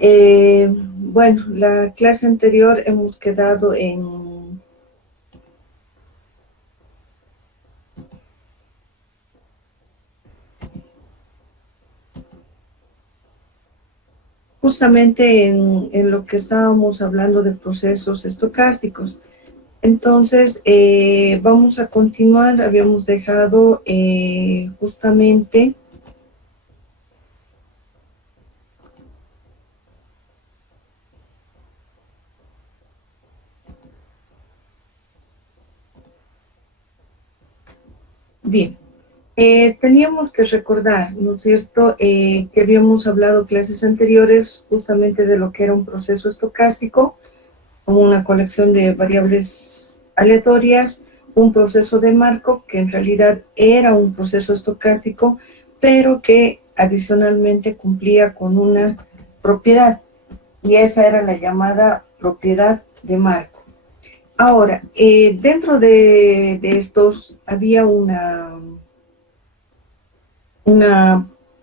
Bueno, la clase anterior hemos quedado en justamente en lo que estábamos hablando de procesos estocásticos. Entonces, vamos a continuar. Habíamos dejado justamente bien. Teníamos que recordar, ¿no es cierto?, que habíamos hablado clases anteriores justamente de lo que era un proceso estocástico, como una colección de variables aleatorias, un proceso de Markov, que en realidad era un proceso estocástico, pero que adicionalmente cumplía con una propiedad, y esa era la llamada propiedad de Markov. Ahora, dentro de estos había una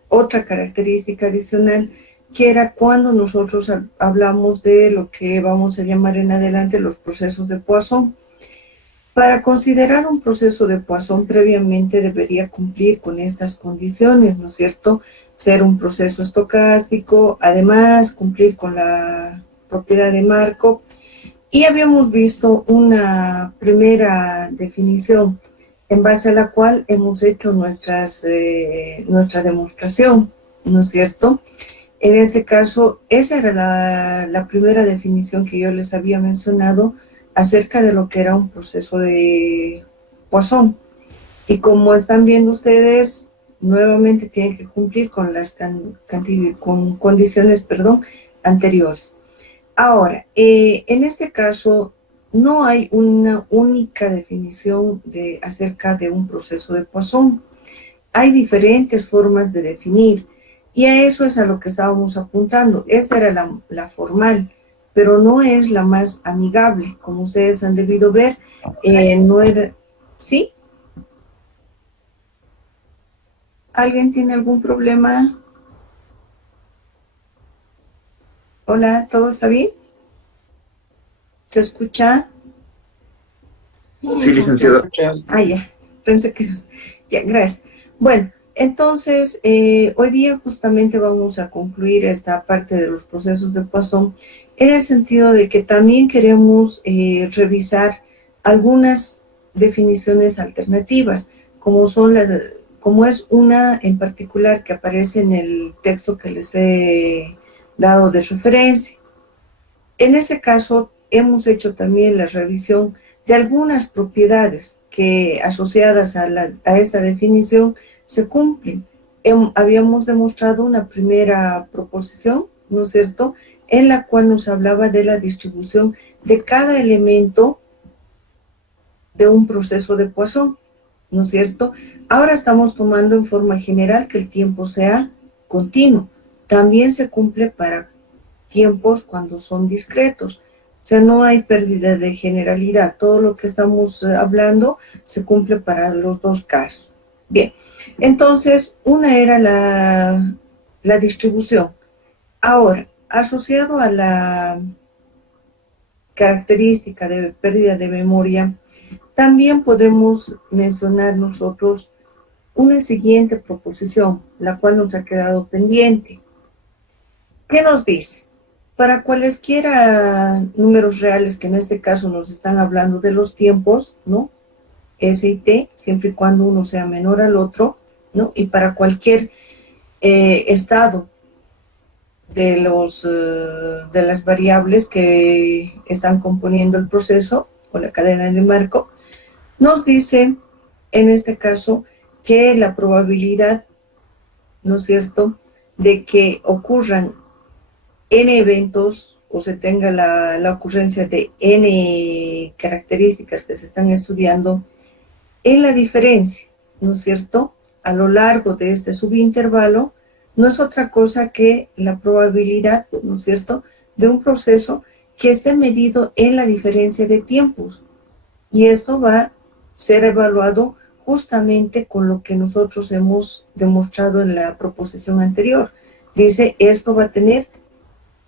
otra característica adicional, que era cuando nosotros hablamos de lo que vamos a llamar en adelante los procesos de Poisson. Para considerar un proceso de Poisson previamente debería cumplir con estas condiciones, ¿no es cierto? Ser un proceso estocástico, además cumplir con la propiedad de Markov, y habíamos visto una primera definición en base a la cual hemos hecho nuestra demostración, ¿no es cierto? En este caso, esa era la primera definición que yo les había mencionado acerca de lo que era un proceso de Poisson. Y como están viendo ustedes, nuevamente tienen que cumplir con las con condiciones, perdón, anteriores. Ahora, en este caso, no hay una única definición acerca de un proceso de Poisson. Hay diferentes formas de definir, y a eso es a lo que estábamos apuntando. Esta era la formal, pero no es la más amigable. Como ustedes han debido ver, no era... ¿Sí? ¿Alguien tiene algún problema? Hola, ¿todo está bien? ¿Se escucha? Sí, licenciada. Ah, ya, pensé que... Ya, gracias. Bueno, entonces, hoy día justamente vamos a concluir esta parte de los procesos de Poisson, en el sentido de que también queremos revisar algunas definiciones alternativas, como son como es una en particular que aparece en el texto que les he dado de referencia. En este caso, hemos hecho también la revisión de algunas propiedades que asociadas a esta definición se cumplen. Habíamos demostrado una primera proposición, ¿no es cierto?, en la cual nos hablaba de la distribución de cada elemento de un proceso de Poisson, ¿no es cierto? Ahora estamos tomando en forma general que el tiempo sea continuo. También se cumple para tiempos cuando son discretos. O sea, no hay pérdida de generalidad. Todo lo que estamos hablando se cumple para los dos casos. Bien, entonces, una era la distribución. Ahora, asociado a la característica de pérdida de memoria, también podemos mencionar nosotros una siguiente proposición, la cual nos ha quedado pendiente. ¿Qué nos dice? Para cualesquiera números reales, que en este caso nos están hablando de los tiempos, ¿no? S y T, siempre y cuando uno sea menor al otro, ¿no? Y para cualquier estado de las variables que están componiendo el proceso o la cadena de Markov, nos dice, en este caso, que la probabilidad, ¿no es cierto?, de que ocurran n eventos o se tenga la ocurrencia de n características que se están estudiando en la diferencia, ¿no es cierto?, a lo largo de este subintervalo, no es otra cosa que la probabilidad, ¿no es cierto?, de un proceso que esté medido en la diferencia de tiempos. Y esto va a ser evaluado justamente con lo que nosotros hemos demostrado en la proposición anterior. Dice, esto va a tener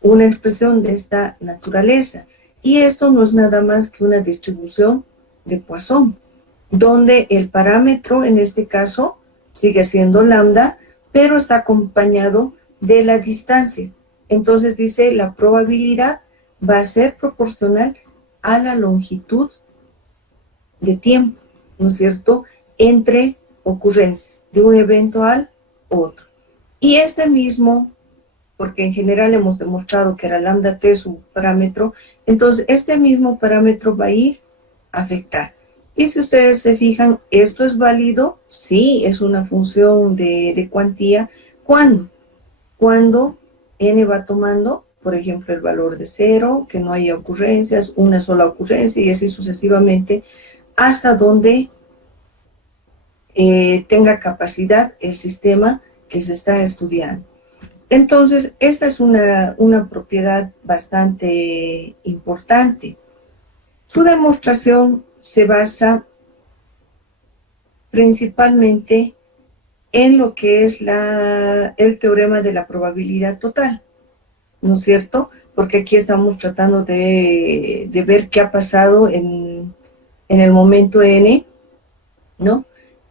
una expresión de esta naturaleza. Y esto no es nada más que una distribución de Poisson, donde el parámetro en este caso sigue siendo lambda, pero está acompañado de la distancia. Entonces dice la probabilidad va a ser proporcional a la longitud de tiempo, ¿no es cierto?, entre ocurrencias de un evento al otro. Y este mismo, porque en general hemos demostrado que era lambda t su parámetro, entonces este mismo parámetro va a ir a afectar. Y si ustedes se fijan, ¿esto es válido? Sí, es una función de cuantía. ¿Cuándo? Cuando n va tomando, por ejemplo, el valor de 0, que no haya ocurrencias, una sola ocurrencia y así sucesivamente, hasta donde tenga capacidad el sistema que se está estudiando. Entonces, esta es una propiedad bastante importante. Su demostración se basa principalmente en lo que es el teorema de la probabilidad total, ¿no es cierto? Porque aquí estamos tratando de ver qué ha pasado en el momento n, ¿no?,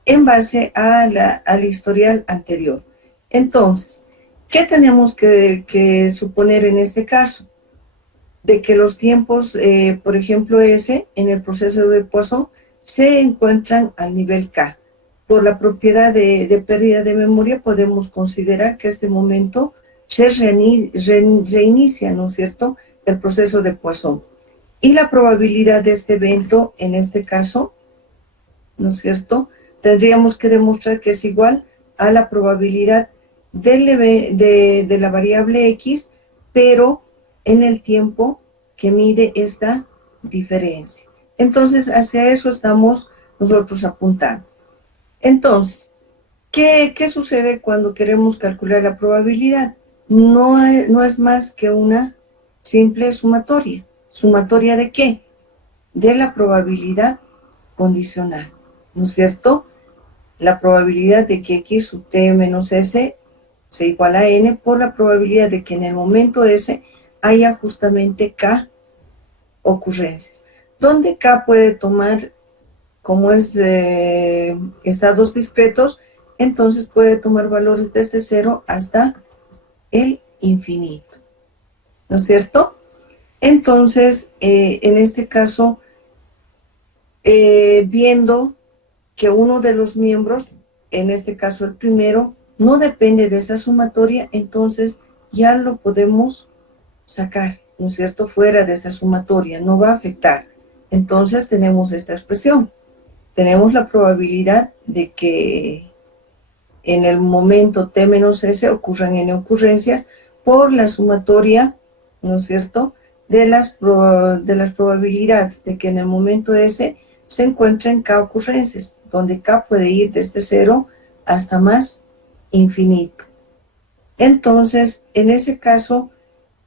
en base al historial anterior. Entonces, ¿qué tenemos que suponer en este caso? De que los tiempos, por ejemplo, S, en el proceso de Poisson, se encuentran al nivel K. Por la propiedad de pérdida de memoria, podemos considerar que este momento se reinicia, ¿no es cierto?, el proceso de Poisson. Y la probabilidad de este evento, en este caso, ¿no es cierto?, tendríamos que demostrar que es igual a la probabilidad de la variable X, pero en el tiempo que mide esta diferencia. Entonces, hacia eso estamos nosotros apuntando. Entonces, ¿qué sucede cuando queremos calcular la probabilidad? No es más que una simple sumatoria. ¿Sumatoria de qué? De la probabilidad condicional, ¿no es cierto? La probabilidad de que X sub t menos S se iguala a N por la probabilidad de que en el momento S haya justamente K ocurrencias, donde K puede tomar, como es estados discretos, entonces puede tomar valores desde 0 hasta el infinito, ¿no es cierto? Entonces, en este caso, viendo que uno de los miembros, en este caso el primero, no depende de esa sumatoria, entonces ya lo podemos sacar, ¿no es cierto?, fuera de esa sumatoria, no va a afectar. Entonces tenemos esta expresión. Tenemos la probabilidad de que en el momento t menos s ocurran n ocurrencias por la sumatoria, ¿no es cierto?, de las probabilidades de que en el momento s se encuentren k ocurrencias, donde k puede ir desde 0 hasta más infinito. Entonces, en ese caso,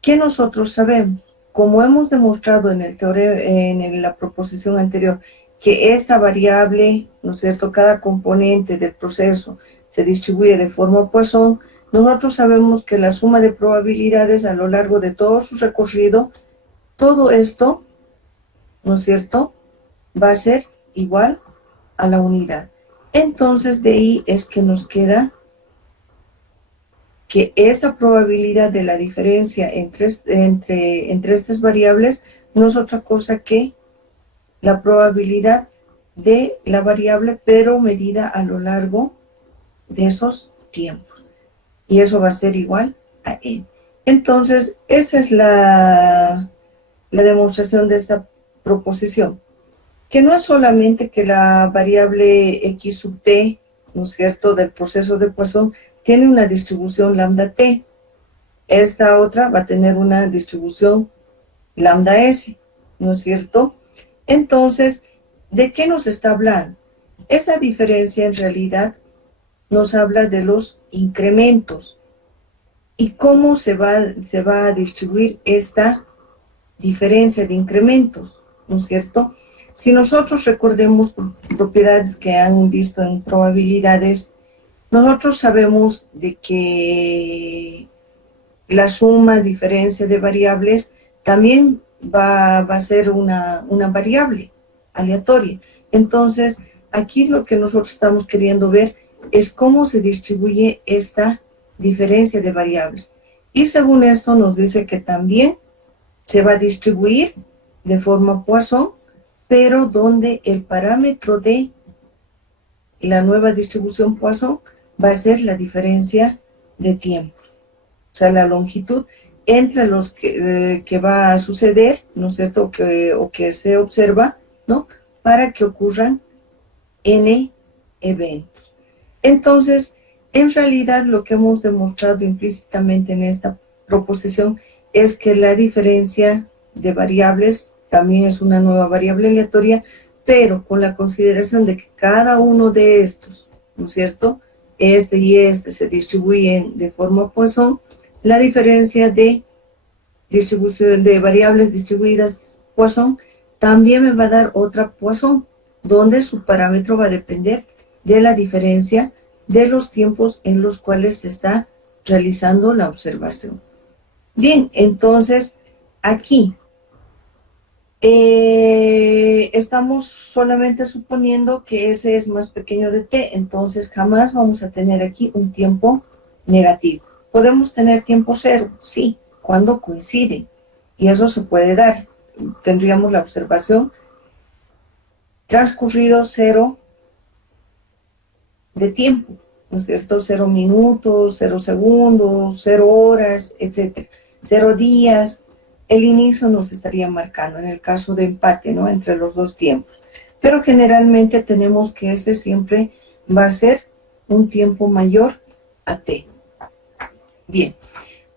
¿qué nosotros sabemos? Como hemos demostrado en el teorema, en la proposición anterior, que esta variable, ¿no es cierto?, cada componente del proceso se distribuye de forma Poisson, nosotros sabemos que la suma de probabilidades a lo largo de todo su recorrido, todo esto, ¿no es cierto?, va a ser igual a la unidad. Entonces, de ahí es que nos queda que esta probabilidad de la diferencia entre estas variables no es otra cosa que la probabilidad de la variable, pero medida a lo largo de esos tiempos. Y eso va a ser igual a n. Entonces, esa es la demostración de esta proposición, que no es solamente que la variable x sub t, ¿no es cierto?, del proceso de Poisson tiene una distribución lambda t. Esta otra va a tener una distribución lambda s, ¿no es cierto? Entonces, ¿de qué nos está hablando? Esta diferencia en realidad nos habla de los incrementos y cómo se va a distribuir esta diferencia de incrementos, ¿no es cierto? Si nosotros recordemos propiedades que han visto en probabilidades, nosotros sabemos de que la suma, diferencia de variables, también va a ser una variable aleatoria. Entonces, aquí lo que nosotros estamos queriendo ver es cómo se distribuye esta diferencia de variables. Y según esto nos dice que también se va a distribuir de forma Poisson, pero donde el parámetro de la nueva distribución Poisson va a ser la diferencia de tiempos, o sea, la longitud entre los que va a suceder, ¿no es cierto?, o que se observa, ¿no?, para que ocurran n eventos. Entonces, en realidad lo que hemos demostrado implícitamente en esta proposición es que la diferencia de variables también es una nueva variable aleatoria, pero con la consideración de que cada uno de estos, ¿no es cierto?, este y este se distribuyen de forma Poisson, la diferencia de distribución de variables distribuidas Poisson también me va a dar otra Poisson, donde su parámetro va a depender de la diferencia de los tiempos en los cuales se está realizando la observación. Bien, entonces, aquí estamos solamente suponiendo que ese es más pequeño de t, entonces jamás vamos a tener aquí un tiempo negativo. ¿Podemos tener tiempo cero? Sí, cuando coinciden, y eso se puede dar. Tendríamos la observación transcurrido cero de tiempo, ¿no es cierto? 0 minutos, 0 segundos, 0 horas, etc. 0 días. El inicio nos estaría marcando en el caso de empate, ¿no?, entre los dos tiempos. Pero generalmente tenemos que ese siempre va a ser un tiempo mayor a t. Bien,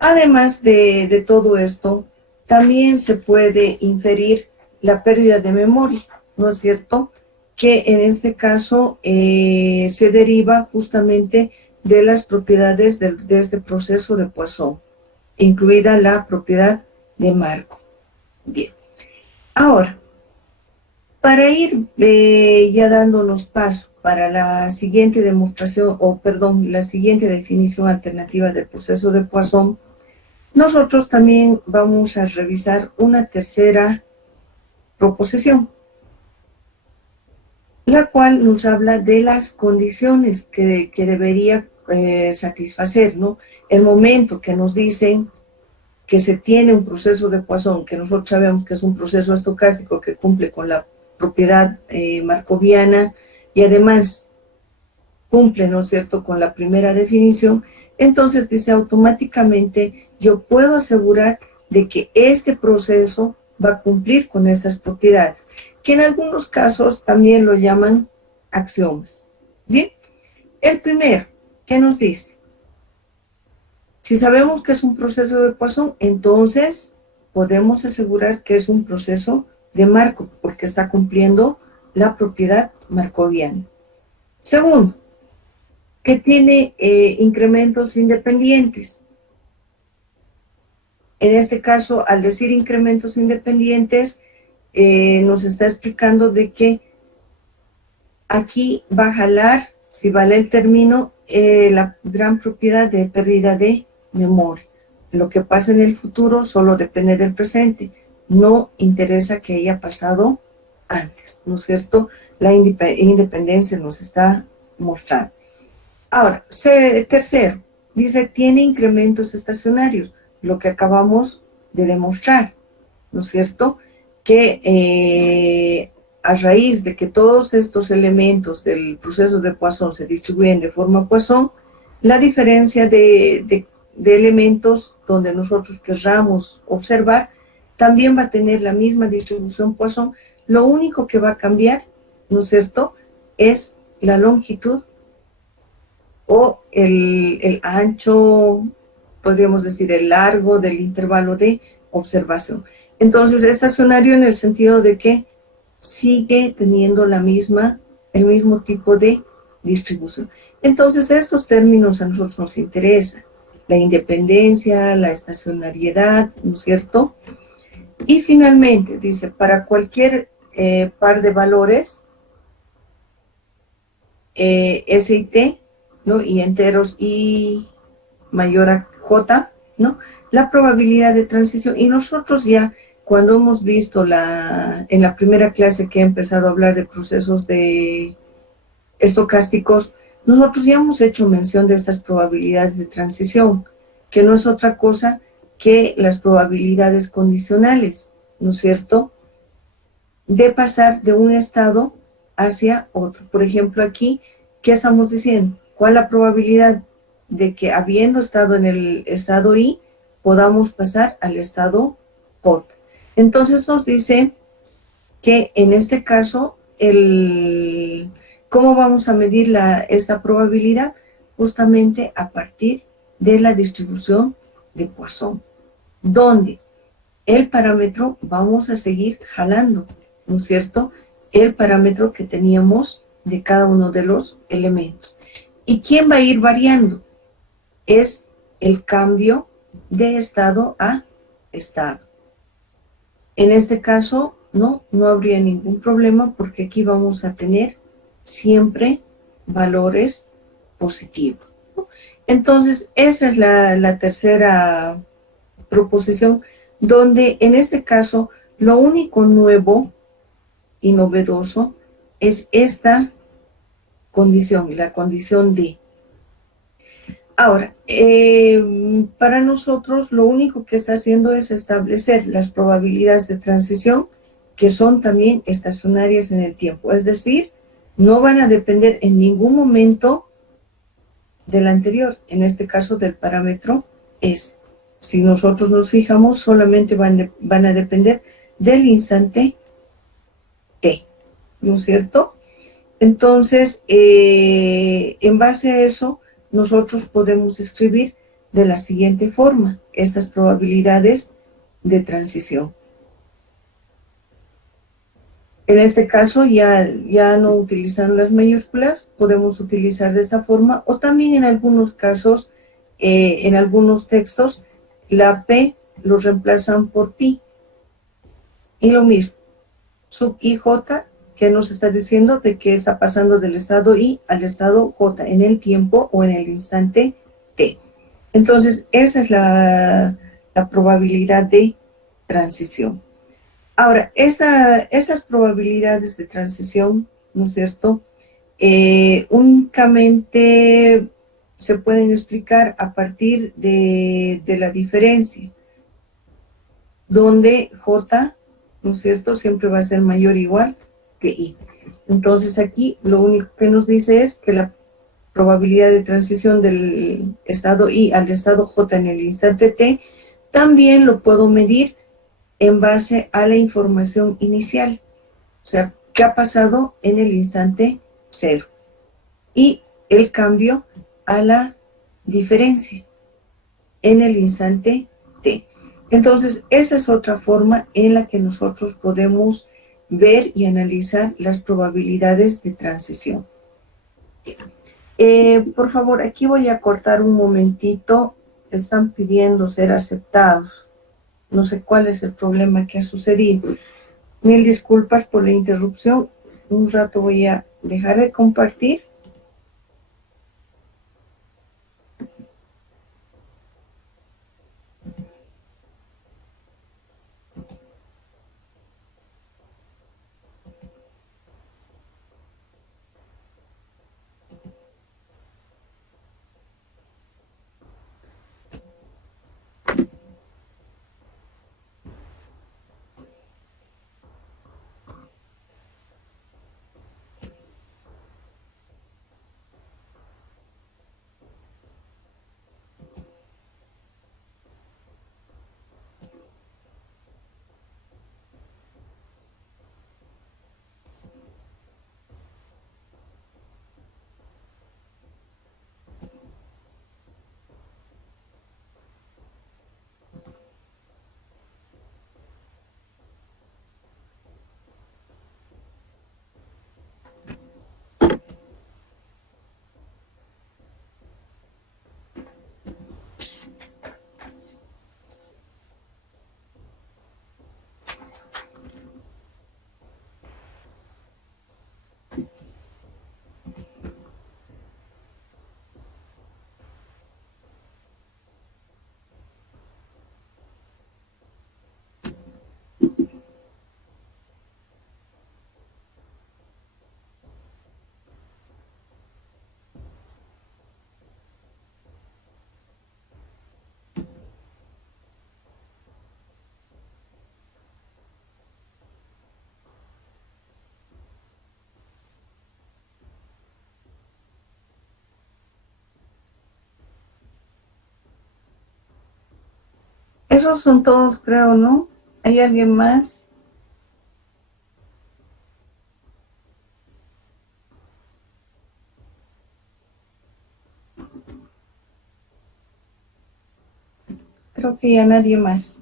además de todo esto, también se puede inferir la pérdida de memoria, ¿no es cierto?, que en este caso se deriva justamente de las propiedades de este proceso de Poisson, incluida la propiedad de Markov. Bien, ahora, para ir ya dándonos paso para la siguiente demostración, la siguiente definición alternativa del proceso de Poisson, nosotros también vamos a revisar una tercera proposición, la cual nos habla de las condiciones que debería satisfacer, ¿no? El momento que nos dicen que se tiene un proceso de Poisson, que nosotros sabemos que es un proceso estocástico que cumple con la propiedad markoviana y además cumple, ¿no es cierto?, con la primera definición, entonces dice automáticamente yo puedo asegurar de que este proceso va a cumplir con esas propiedades, que en algunos casos también lo llaman axiomas. Bien, el primero, ¿qué nos dice? Si sabemos que es un proceso de Poisson, entonces podemos asegurar que es un proceso de Markov, porque está cumpliendo la propiedad markoviana. Segundo, que tiene incrementos independientes. En este caso, al decir incrementos independientes, nos está explicando de que aquí va a jalar, si vale el término, la gran propiedad de pérdida de memoria. Lo que pasa en el futuro solo depende del presente. No interesa que haya pasado antes, ¿no es cierto? La independencia nos está mostrando. Ahora, tercero, dice, tiene incrementos estacionarios, lo que acabamos de demostrar, ¿no es cierto?, que a raíz de que todos estos elementos del proceso de Poisson se distribuyen de forma Poisson, la diferencia de elementos donde nosotros querramos observar también va a tener la misma distribución Poisson. Lo único que va a cambiar, ¿no es cierto?, es la longitud o el ancho, podríamos decir el largo del intervalo de observación. Entonces, estacionario en el sentido de que sigue teniendo el mismo tipo de distribución. Entonces, estos términos a nosotros nos interesan. La independencia, la estacionariedad, ¿no es cierto? Y finalmente, dice, para cualquier par de valores, S y T, ¿no?, y enteros I mayor a J, ¿no? La probabilidad de transición. Y nosotros ya, cuando hemos visto en la primera clase que he empezado a hablar de procesos de estocásticos, nosotros ya hemos hecho mención de estas probabilidades de transición, que no es otra cosa que las probabilidades condicionales, ¿no es cierto?, de pasar de un estado hacia otro. Por ejemplo, aquí, ¿qué estamos diciendo? ¿Cuál es la probabilidad de que habiendo estado en el estado I, podamos pasar al estado J? Entonces nos dice que en este caso, ¿cómo vamos a medir esta probabilidad? Justamente a partir de la distribución de Poisson, donde el parámetro vamos a seguir jalando, ¿no es cierto?, el parámetro que teníamos de cada uno de los elementos. ¿Y quién va a ir variando? Es el cambio de estado a estado. En este caso, no habría ningún problema porque aquí vamos a tener siempre valores positivos, ¿no? Entonces, esa es la tercera proposición, donde en este caso lo único nuevo y novedoso es esta condición, la condición D. Ahora, para nosotros lo único que está haciendo es establecer las probabilidades de transición que son también estacionarias en el tiempo, es decir, no van a depender en ningún momento del anterior, en este caso del parámetro S. Si nosotros nos fijamos, solamente van a depender del instante T, ¿no es cierto? Entonces, en base a eso, nosotros podemos escribir de la siguiente forma estas probabilidades de transición. En este caso, ya no utilizando las mayúsculas, podemos utilizar de esta forma, o también en algunos casos, en algunos textos, la P lo reemplazan por pi. Y lo mismo, sub IJ, que nos está diciendo de que está pasando del estado I al estado J en el tiempo o en el instante T. Entonces, esa es la probabilidad de transición. Ahora, estas probabilidades de transición, ¿no es cierto?, únicamente se pueden explicar a partir de la diferencia, donde J, ¿no es cierto?, siempre va a ser mayor o igual que I. Entonces aquí lo único que nos dice es que la probabilidad de transición del estado I al estado J en el instante T también lo puedo medir en base a la información inicial, o sea, qué ha pasado en el instante 0 y el cambio a la diferencia en el instante T. Entonces, esa es otra forma en la que nosotros podemos ver y analizar las probabilidades de transición. Por favor, aquí voy a cortar un momentito. Están pidiendo ser aceptados. No sé cuál es el problema que ha sucedido. Mil disculpas por la interrupción. Un rato voy a dejar de compartir. Esos son todos, creo, ¿no? ¿Hay alguien más? Creo que ya nadie más.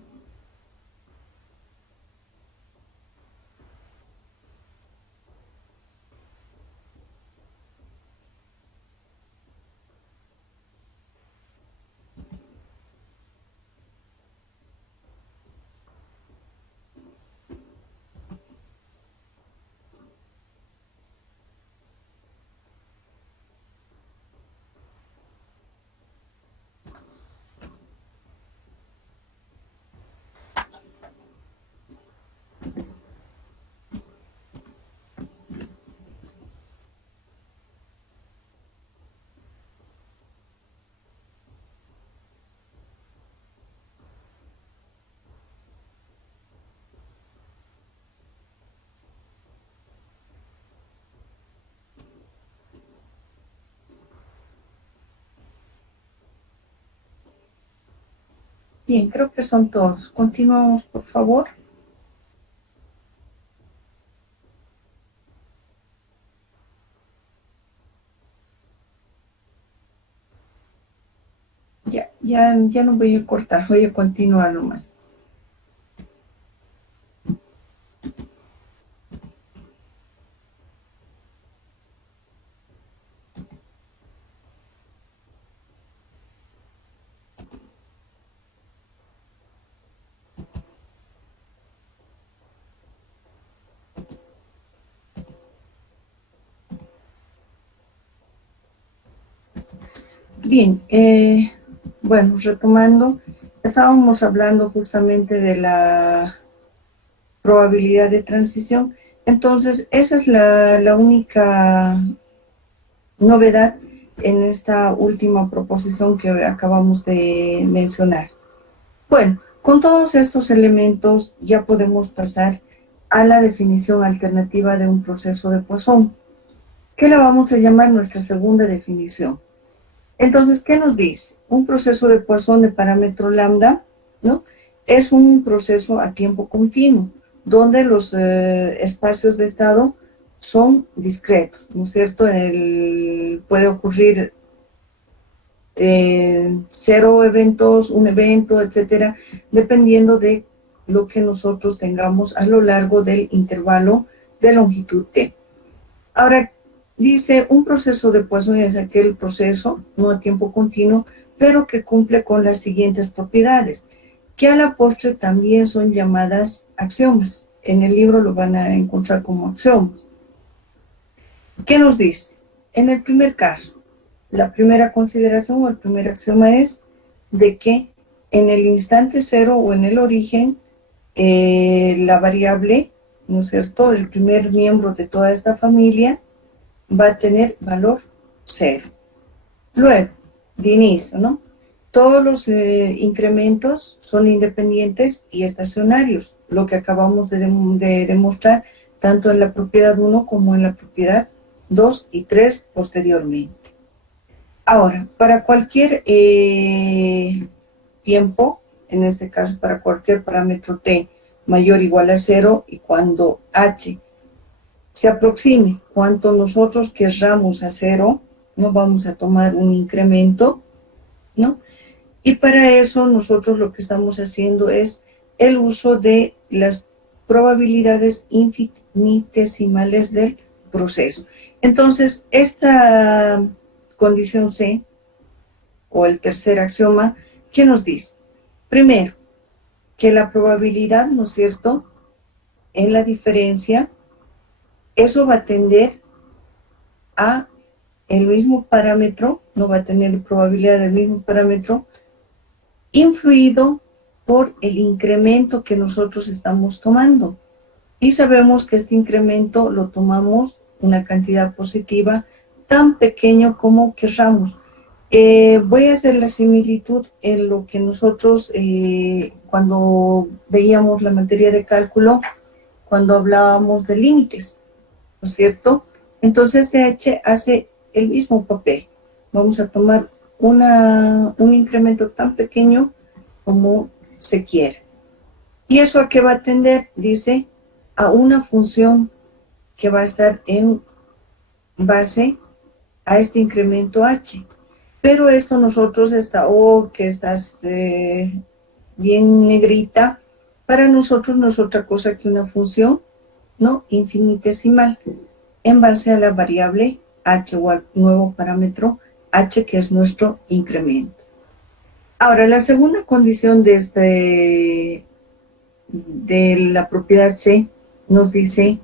Bien, creo que son todos. Continuamos, por favor. Ya no voy a cortar, voy a continuar nomás. Bien, bueno, retomando, estábamos hablando justamente de la probabilidad de transición. Entonces, esa es la única novedad en esta última proposición que acabamos de mencionar. Bueno, con todos estos elementos ya podemos pasar a la definición alternativa de un proceso de Poisson, que la vamos a llamar nuestra segunda definición. Entonces, ¿qué nos dice? Un proceso de Poisson de parámetro lambda, ¿no? Es un proceso a tiempo continuo, donde los espacios de estado son discretos, ¿no es cierto? Puede ocurrir 0 eventos, un evento, etcétera, dependiendo de lo que nosotros tengamos a lo largo del intervalo de longitud t. Ahora, dice, un proceso de Poisson es aquel proceso, no a tiempo continuo, pero que cumple con las siguientes propiedades, que a la postre también son llamadas axiomas. En el libro lo van a encontrar como axiomas. ¿Qué nos dice? En el primer caso, la primera consideración o el primer axioma es de que en el instante cero o en el origen, la variable, ¿no es cierto?, el primer miembro de toda esta familia va a tener valor cero. Luego, de inicio, ¿no? Todos los incrementos son independientes y estacionarios, lo que acabamos de demostrar tanto en la propiedad 1 como en la propiedad 2 y 3 posteriormente. Ahora, para cualquier tiempo, en este caso para cualquier parámetro t mayor o igual a 0 y cuando h se aproxime cuanto nosotros querramos a 0, ¿no? Vamos a tomar un incremento, ¿no? Y para eso nosotros lo que estamos haciendo es el uso de las probabilidades infinitesimales del proceso. Entonces, esta condición C, o el tercer axioma, ¿qué nos dice? Primero, que la probabilidad, ¿no es cierto?, en la diferencia, eso va a tender a el mismo parámetro, no va a tener probabilidad del mismo parámetro, influido por el incremento que nosotros estamos tomando. Y sabemos que este incremento lo tomamos una cantidad positiva tan pequeño como querramos. Voy a hacer la similitud en lo que nosotros, cuando veíamos la materia de cálculo, cuando hablábamos de límites, ¿no es cierto? Entonces, h hace el mismo papel. Vamos a tomar un incremento tan pequeño como se quiera. ¿Y eso a qué va a tender? Dice, a una función que va a estar en base a este incremento h. Pero esto nosotros, esta O que está bien negrita, para nosotros no es otra cosa que una función, ¿no?, infinitesimal, en base a la variable h o al nuevo parámetro h, que es nuestro incremento. Ahora, la segunda condición de la propiedad C nos dice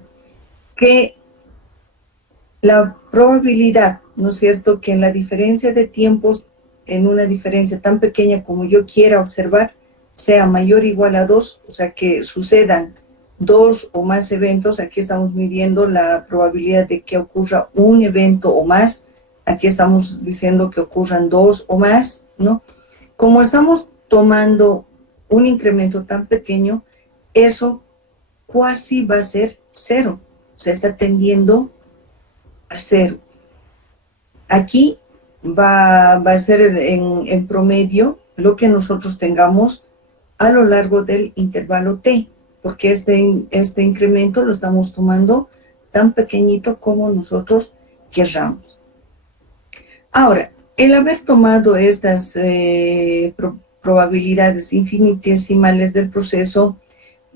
que la probabilidad, ¿no es cierto?, que en la diferencia de tiempos, en una diferencia tan pequeña como yo quiera observar, sea mayor o igual a 2, o sea, que sucedan 2 o más eventos. Aquí estamos midiendo la probabilidad de que ocurra un evento o más. Aquí estamos diciendo que ocurran 2 o más, ¿no? Como estamos tomando un incremento tan pequeño, eso casi va a ser 0. O sea, está tendiendo a 0. Aquí va a ser en promedio lo que nosotros tengamos a lo largo del intervalo t, porque este incremento lo estamos tomando tan pequeñito como nosotros querramos. Ahora, el haber tomado estas probabilidades infinitesimales del proceso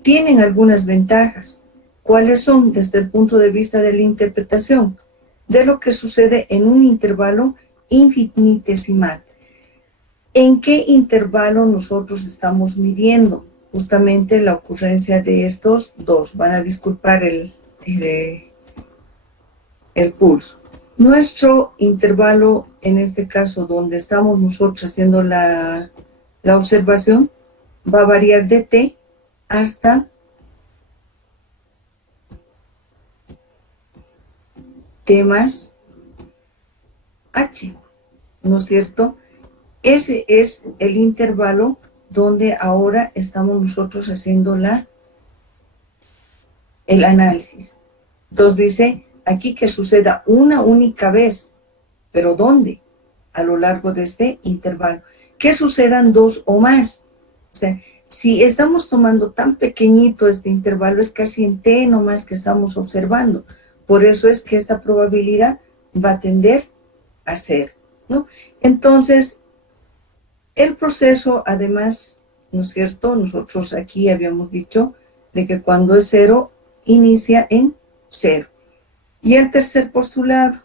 tienen algunas ventajas. ¿Cuáles son desde el punto de vista de la interpretación? De lo que sucede en un intervalo infinitesimal. ¿En qué intervalo nosotros estamos midiendo? Justamente la ocurrencia de estos dos. Van a disculpar el pulso. Nuestro intervalo, en este caso, donde estamos nosotros haciendo la observación, va a variar de t hasta t más h, ¿no es cierto? Ese es el intervalo donde ahora estamos nosotros haciendo el análisis. Entonces dice aquí que suceda una única vez, pero ¿dónde? A lo largo de este intervalo. Que sucedan 2 o más. O sea, si estamos tomando tan pequeñito este intervalo, es casi en t nomás que estamos observando. Por eso es que esta probabilidad va a tender a 0, ¿no? Entonces, el proceso, además, ¿no es cierto? Nosotros aquí habíamos dicho de que cuando es 0, inicia en 0. Y el tercer postulado,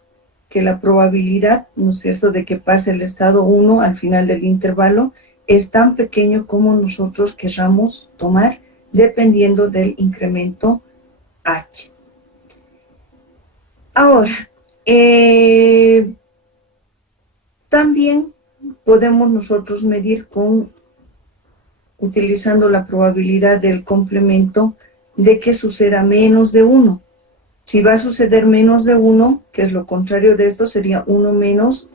que la probabilidad, ¿no es cierto?, de que pase el estado 1 al final del intervalo es tan pequeño como nosotros querramos tomar, dependiendo del incremento h. Ahora, también podemos nosotros medir utilizando la probabilidad del complemento de que suceda menos de 1. Si va a suceder menos de 1, que es lo contrario de esto, sería 1 menos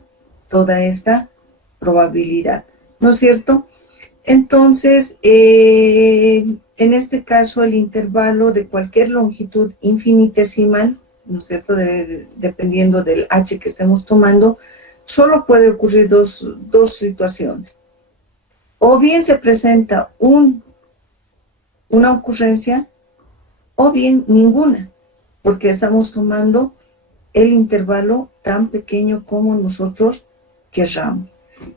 toda esta probabilidad, ¿no es cierto? Entonces, en este caso, el intervalo de cualquier longitud infinitesimal, ¿no es cierto?, dependiendo del h que estemos tomando, solo puede ocurrir dos situaciones. O bien se presenta una ocurrencia, o bien ninguna, porque estamos tomando el intervalo tan pequeño como nosotros querramos.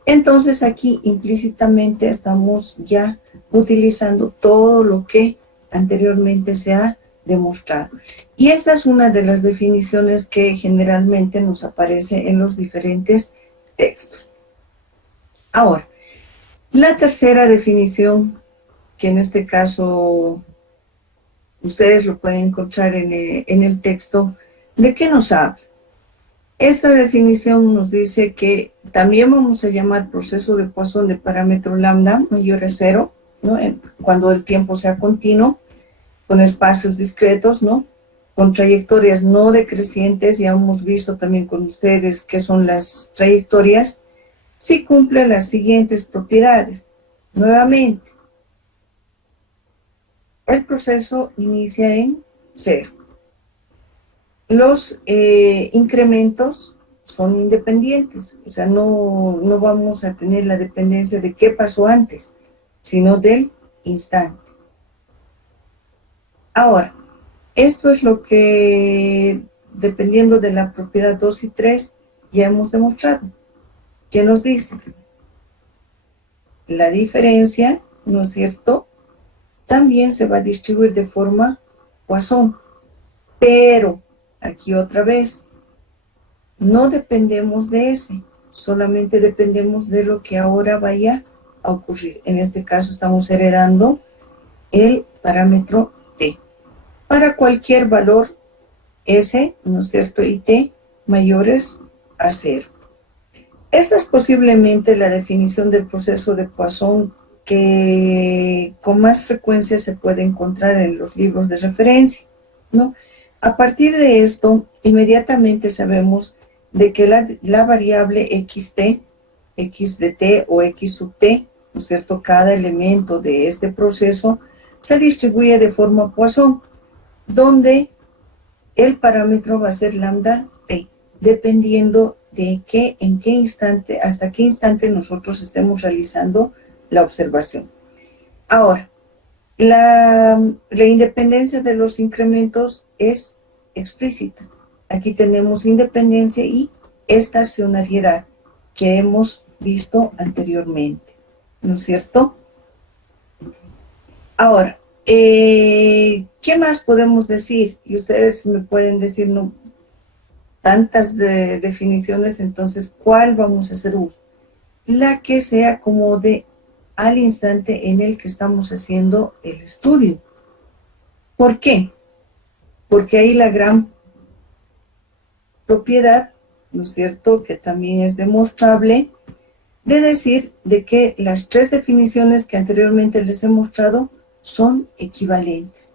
Entonces aquí implícitamente estamos ya utilizando todo lo que anteriormente se ha demostrado. Y esta es una de las definiciones que generalmente nos aparece en los diferentes textos. Ahora, la tercera definición, que en este caso ustedes lo pueden encontrar en el texto, ¿de qué nos habla? Esta definición nos dice que también vamos a llamar proceso de Poisson de parámetro lambda mayor a 0, ¿no?, cuando el tiempo sea continuo, con espacios discretos, ¿no?, con trayectorias no decrecientes. Ya hemos visto también con ustedes qué son las trayectorias, si cumple las siguientes propiedades. Nuevamente, el proceso inicia en 0. Los incrementos son independientes, o sea, no vamos a tener la dependencia de qué pasó antes, sino del instante. Ahora, esto es lo que, dependiendo de la propiedad 2 y 3, ya hemos demostrado. ¿Qué nos dice? La diferencia, ¿no es cierto?, también se va a distribuir de forma Poisson. Pero, aquí otra vez, no dependemos de ese, solamente dependemos de lo que ahora vaya a ocurrir. En este caso estamos heredando el parámetro t. Para cualquier valor s, ¿no es cierto?, y t mayores a 0. Esta es posiblemente la definición del proceso de Poisson que con más frecuencia se puede encontrar en los libros de referencia, ¿no? A partir de esto, inmediatamente sabemos de que la variable xt, x de t o x sub t, ¿no es cierto?, cada elemento de este proceso se distribuye de forma Poisson, donde el parámetro va a ser lambda t, dependiendo de en qué instante, hasta qué instante nosotros estemos realizando la observación. Ahora, la independencia de los incrementos es explícita. Aquí tenemos independencia y estacionariedad que hemos visto anteriormente, ¿no es cierto? Ahora, ¿qué más podemos decir? Y ustedes me pueden decir, no, tantas definiciones, entonces, ¿cuál vamos a hacer uso? La que se acomode al instante en el que estamos haciendo el estudio. ¿Por qué? Porque ahí la gran propiedad, ¿no es cierto?, que también es demostrable, de decir de que las tres definiciones que anteriormente les he mostrado son equivalentes.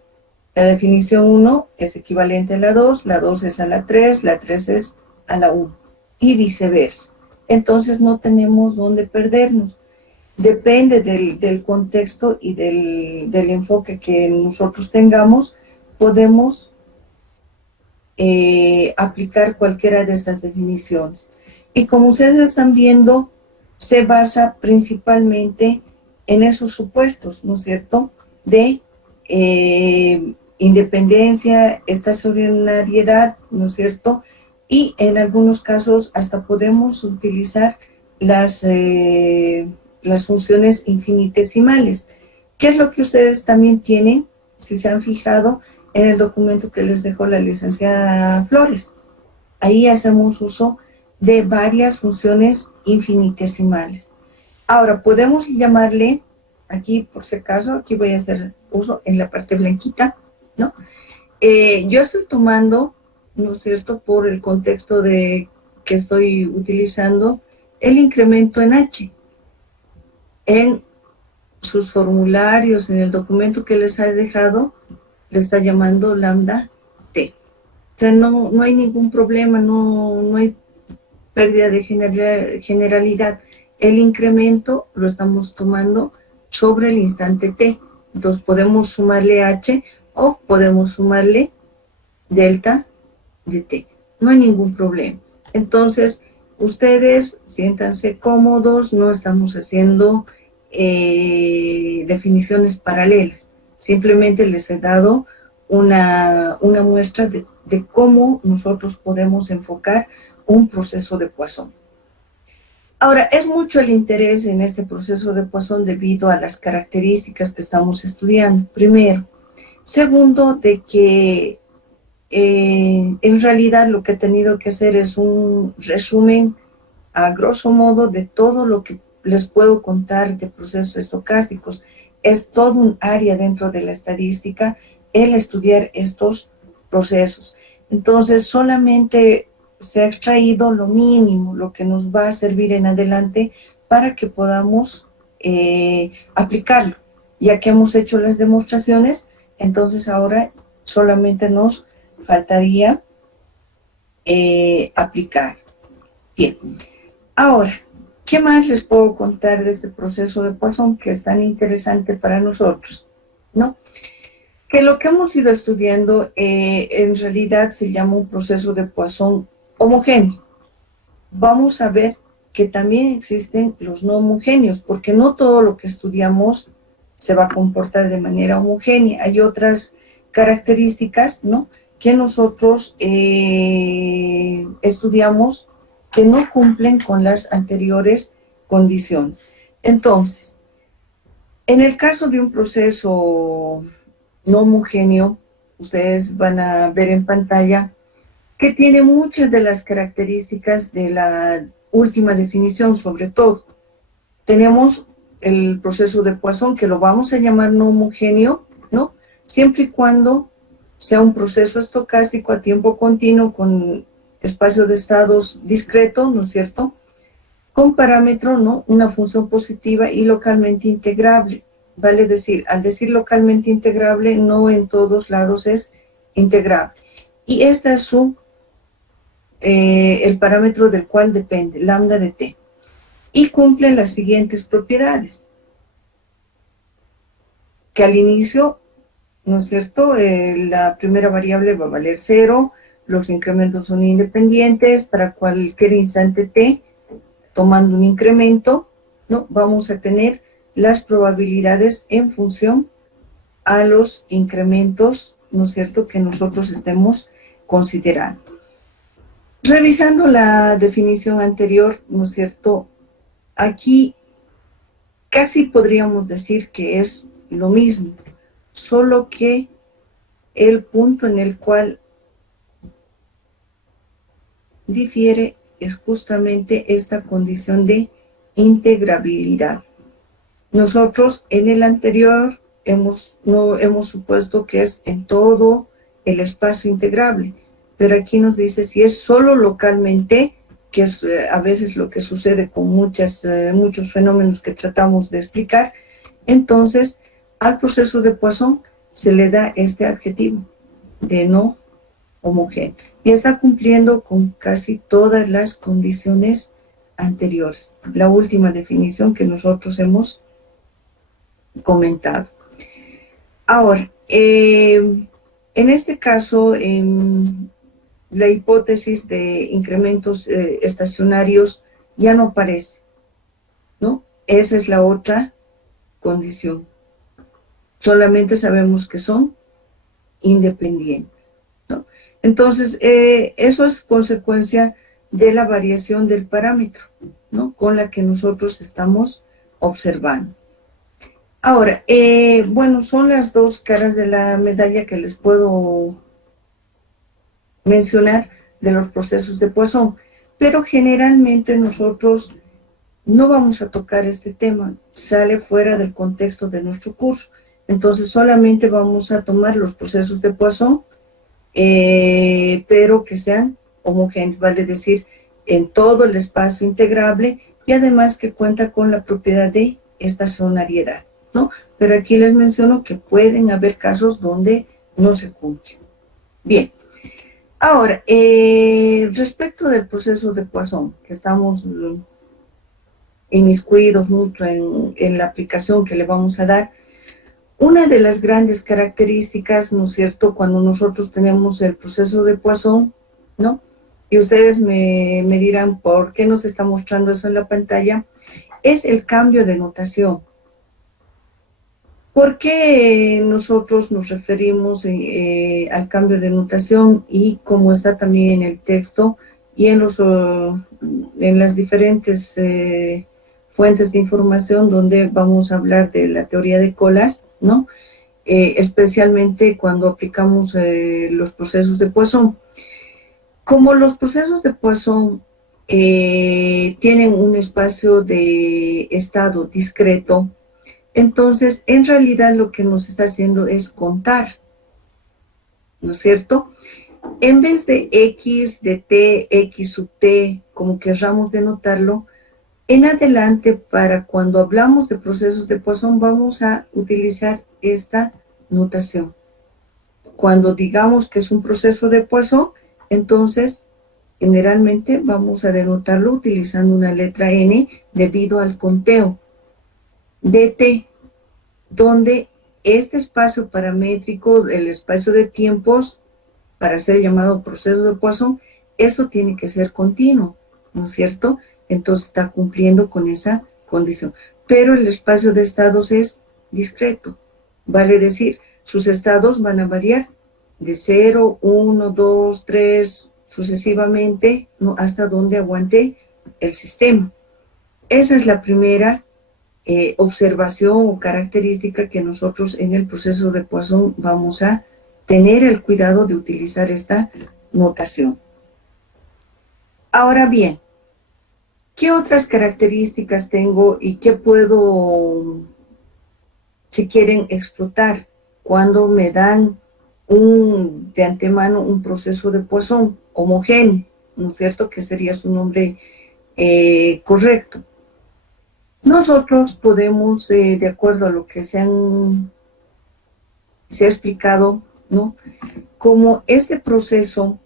La definición 1 es equivalente a la 2 es a la 3 es a la 1, y viceversa. Entonces no tenemos dónde perdernos. Depende del contexto y del enfoque que nosotros tengamos, podemos aplicar cualquiera de estas definiciones. Y como ustedes están viendo, se basa principalmente en esos supuestos, ¿no es cierto?, de independencia, estacionariedad, ¿no es cierto?, y en algunos casos hasta podemos utilizar las funciones infinitesimales. ¿Qué es lo que ustedes también tienen, si se han fijado, en el documento que les dejó la licenciada Flores? Ahí hacemos uso de varias funciones infinitesimales. Ahora, podemos llamarle, aquí por si acaso, aquí voy a hacer uso en la parte blanquita, ¿no? Yo estoy tomando, ¿no es cierto?, por el contexto que estoy utilizando, el incremento en h. En sus formularios, en el documento que les he dejado, le está llamando lambda t. O sea, no hay ningún problema, no hay pérdida de generalidad. El incremento lo estamos tomando sobre el instante t. Entonces podemos sumarle h o podemos sumarle delta de t. No hay ningún problema. Entonces, ustedes siéntanse cómodos, no estamos haciendo definiciones paralelas. Simplemente les he dado una muestra de cómo nosotros podemos enfocar un proceso de Poisson. Ahora, es mucho el interés en este proceso de Poisson debido a las características que estamos estudiando, primero. Segundo, de que en realidad lo que he tenido que hacer es un resumen a grosso modo de todo lo que les puedo contar de procesos estocásticos. Es todo un área dentro de la estadística el estudiar estos procesos. Entonces, solamente se ha extraído lo mínimo, lo que nos va a servir en adelante para que podamos aplicarlo. Ya que hemos hecho las demostraciones, entonces ahora solamente nos faltaría aplicar. Bien, ahora, ¿qué más les puedo contar de este proceso de Poisson que es tan interesante para nosotros? ¿No? Que lo que hemos ido estudiando en realidad se llama un proceso de Poisson homogéneo. Vamos a ver que también existen los no homogéneos, porque no todo lo que estudiamos se va a comportar de manera homogénea. Hay otras características, ¿no?, que nosotros estudiamos que no cumplen con las anteriores condiciones. Entonces, en el caso de un proceso no homogéneo, ustedes van a ver en pantalla que tiene muchas de las características de la última definición, sobre todo. Tenemos el proceso de Poisson, que lo vamos a llamar no homogéneo, ¿no?, siempre y cuando sea un proceso estocástico a tiempo continuo con espacio de estados discreto, ¿no es cierto?, con parámetro, ¿no?, una función positiva y localmente integrable. Vale decir, al decir localmente integrable, no en todos lados es integrable. Y este es el parámetro del cual depende, lambda de t. Y cumple las siguientes propiedades. Que al inicio, ¿no es cierto?, la primera variable va a valer 0, los incrementos son independientes, para cualquier instante t, tomando un incremento, ¿no?, vamos a tener las probabilidades en función a los incrementos, ¿no es cierto?, que nosotros estemos considerando. Revisando la definición anterior, ¿no es cierto?, aquí casi podríamos decir que es lo mismo, solo que el punto en el cual difiere es justamente esta condición de integrabilidad. Nosotros en el anterior no hemos supuesto que es en todo el espacio integrable, pero aquí nos dice si es solo localmente, que es a veces lo que sucede con muchos fenómenos que tratamos de explicar. Entonces al proceso de Poisson se le da este adjetivo de no homogéneo y está cumpliendo con casi todas las condiciones anteriores, la última definición que nosotros hemos comentado. Ahora, en este caso, la hipótesis de incrementos estacionarios ya no aparece, ¿no? Esa es la otra condición. Solamente sabemos que son independientes, ¿no? Entonces, eso es consecuencia de la variación del parámetro, ¿no?, con la que nosotros estamos observando. Ahora, bueno, son las dos caras de la medalla que les puedo mencionar de los procesos de Poisson, pero generalmente nosotros no vamos a tocar este tema, sale fuera del contexto de nuestro curso. Entonces solamente vamos a tomar los procesos de Poisson, pero que sean homogéneos, vale decir, en todo el espacio integrable y además que cuenta con la propiedad de estacionariedad, ¿no? Pero aquí les menciono que pueden haber casos donde no se cumple. Bien, ahora, respecto del proceso de Poisson, que estamos inmiscuidos mucho en la aplicación que le vamos a dar, una de las grandes características, ¿no es cierto?, cuando nosotros tenemos el proceso de Poisson, ¿no?, y ustedes me dirán por qué nos está mostrando eso en la pantalla, es el cambio de notación. ¿Por qué nosotros nos referimos al cambio de notación? Y como está también en el texto y en las diferentes fuentes de información donde vamos a hablar de la teoría de colas, ¿no?, especialmente cuando aplicamos los procesos de Poisson. Como los procesos de Poisson tienen un espacio de estado discreto, entonces en realidad lo que nos está haciendo es contar, ¿no es cierto? En vez de x, de t, x sub t, como querramos denotarlo, en adelante, para cuando hablamos de procesos de Poisson, vamos a utilizar esta notación. Cuando digamos que es un proceso de Poisson, entonces generalmente vamos a denotarlo utilizando una letra n debido al conteo de t, donde este espacio paramétrico, el espacio de tiempos, para ser llamado proceso de Poisson, eso tiene que ser continuo, ¿no es cierto? Entonces está cumpliendo con esa condición. Pero el espacio de estados es discreto. Vale decir, sus estados van a variar de 0, 1, 2, 3, sucesivamente, ¿no?, hasta donde aguante el sistema. Esa es la primera observación o característica que nosotros en el proceso de Poisson vamos a tener el cuidado de utilizar esta notación. Ahora bien, ¿qué otras características tengo y qué puedo, si quieren, explotar cuando me dan de antemano un proceso de Poisson homogéneo, ¿no es cierto?, que sería su nombre correcto? Nosotros podemos, de acuerdo a lo que se ha explicado, ¿no?, como este proceso,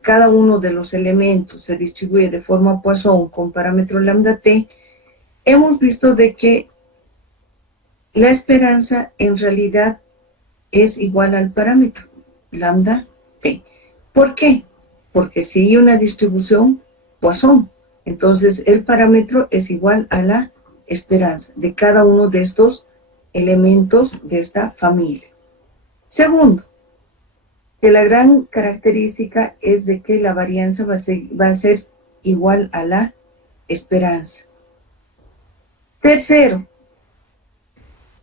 cada uno de los elementos se distribuye de forma Poisson con parámetro lambda t, hemos visto de que la esperanza en realidad es igual al parámetro lambda t. ¿Por qué? Porque sigue una distribución Poisson. Entonces el parámetro es igual a la esperanza de cada uno de estos elementos de esta familia. Segundo, que la gran característica es de que la varianza va a ser igual a la esperanza. Tercero,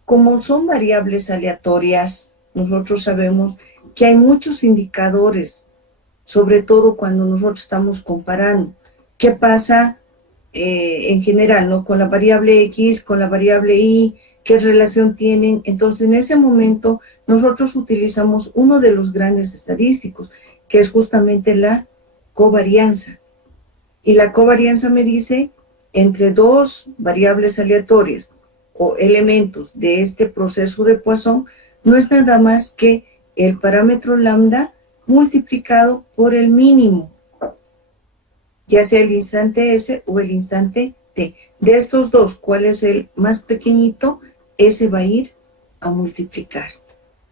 como son variables aleatorias, nosotros sabemos que hay muchos indicadores, sobre todo cuando nosotros estamos comparando qué pasa en general, ¿no?, con la variable X, con la variable Y, qué relación tienen. Entonces, en ese momento, nosotros utilizamos uno de los grandes estadísticos, que es justamente la covarianza. Y la covarianza me dice, entre dos variables aleatorias o elementos de este proceso de Poisson, no es nada más que el parámetro lambda multiplicado por el mínimo, ya sea el instante S o el instante T. De estos dos, ¿cuál es el más pequeñito? Ese va a ir a multiplicar.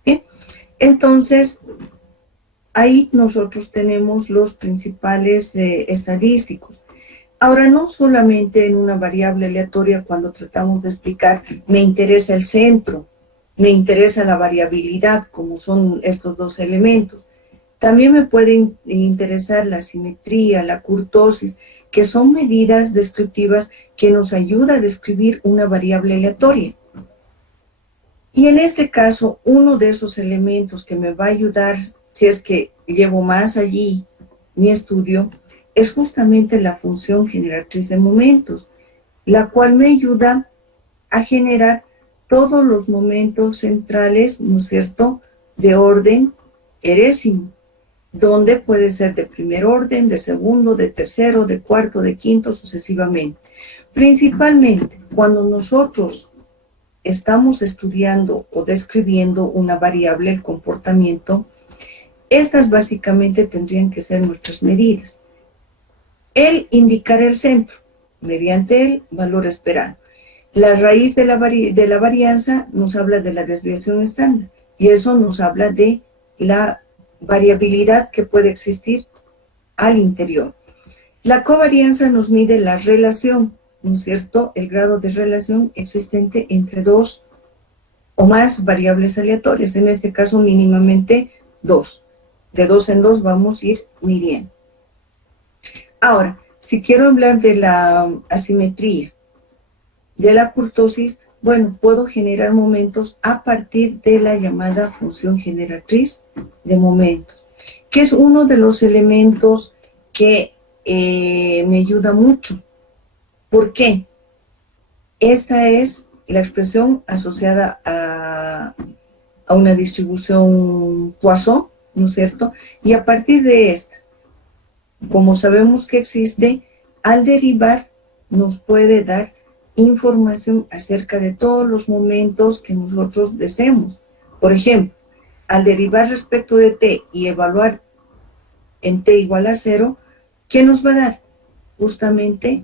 ¿Bien? Entonces, ahí nosotros tenemos los principales estadísticos. Ahora, no solamente en una variable aleatoria cuando tratamos de explicar, me interesa el centro, me interesa la variabilidad, como son estos dos elementos. También me puede interesar la simetría, la kurtosis, que son medidas descriptivas que nos ayudan a describir una variable aleatoria. Y en este caso, uno de esos elementos que me va a ayudar, si es que llevo más allí mi estudio, es justamente la función generatriz de momentos, la cual me ayuda a generar todos los momentos centrales, ¿no es cierto?, de orden erésimo, donde puede ser de primer orden, de segundo, de tercero, de cuarto, de quinto, sucesivamente. Principalmente, cuando nosotros estamos estudiando o describiendo una variable, el comportamiento, estas básicamente tendrían que ser nuestras medidas. El indicar el centro, mediante el valor esperado. La raíz de la varianza nos habla de la desviación estándar, y eso nos habla de la variabilidad que puede existir al interior. La covarianza nos mide la relación, ¿no es cierto?, el grado de relación existente entre dos o más variables aleatorias, en este caso mínimamente dos. De dos en dos vamos a ir midiendo. Ahora, si quiero hablar de la asimetría, de la kurtosis, bueno, puedo generar momentos a partir de la llamada función generatriz de momentos, que es uno de los elementos que me ayuda mucho. ¿Por qué? Esta es la expresión asociada a una distribución Poisson, ¿no es cierto? Y a partir de esta, como sabemos que existe, al derivar nos puede dar información acerca de todos los momentos que nosotros deseemos. Por ejemplo, al derivar respecto de t y evaluar en t igual a 0, ¿qué nos va a dar? Justamente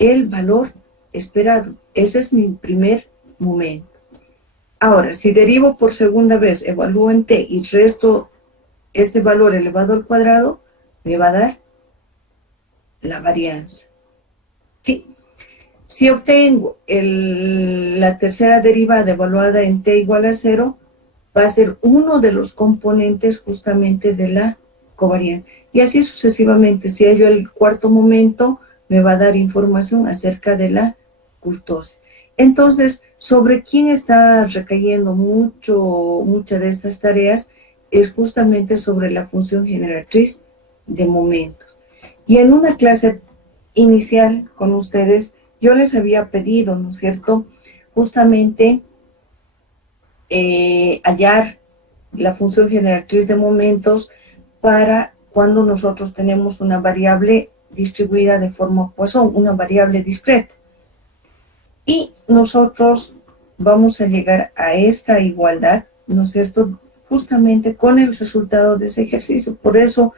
el valor esperado. Ese es mi primer momento. Ahora, si derivo por segunda vez, evalúo en t y resto este valor elevado al cuadrado, me va a dar la varianza. ¿Sí? Si obtengo la tercera derivada evaluada en t igual a 0, va a ser uno de los componentes justamente de la covariante. Y así sucesivamente. Si hallo el cuarto momento, me va a dar información acerca de la kurtosis. Entonces, sobre quién está recayendo muchas de estas tareas es justamente sobre la función generatriz de momentos. Y en una clase inicial con ustedes, yo les había pedido, ¿no es cierto?, justamente hallar la función generatriz de momentos para cuando nosotros tenemos una variable distribuida de forma Poisson, una variable discreta. Y nosotros vamos a llegar a esta igualdad, ¿no es cierto?, justamente con el resultado de ese ejercicio. Por eso,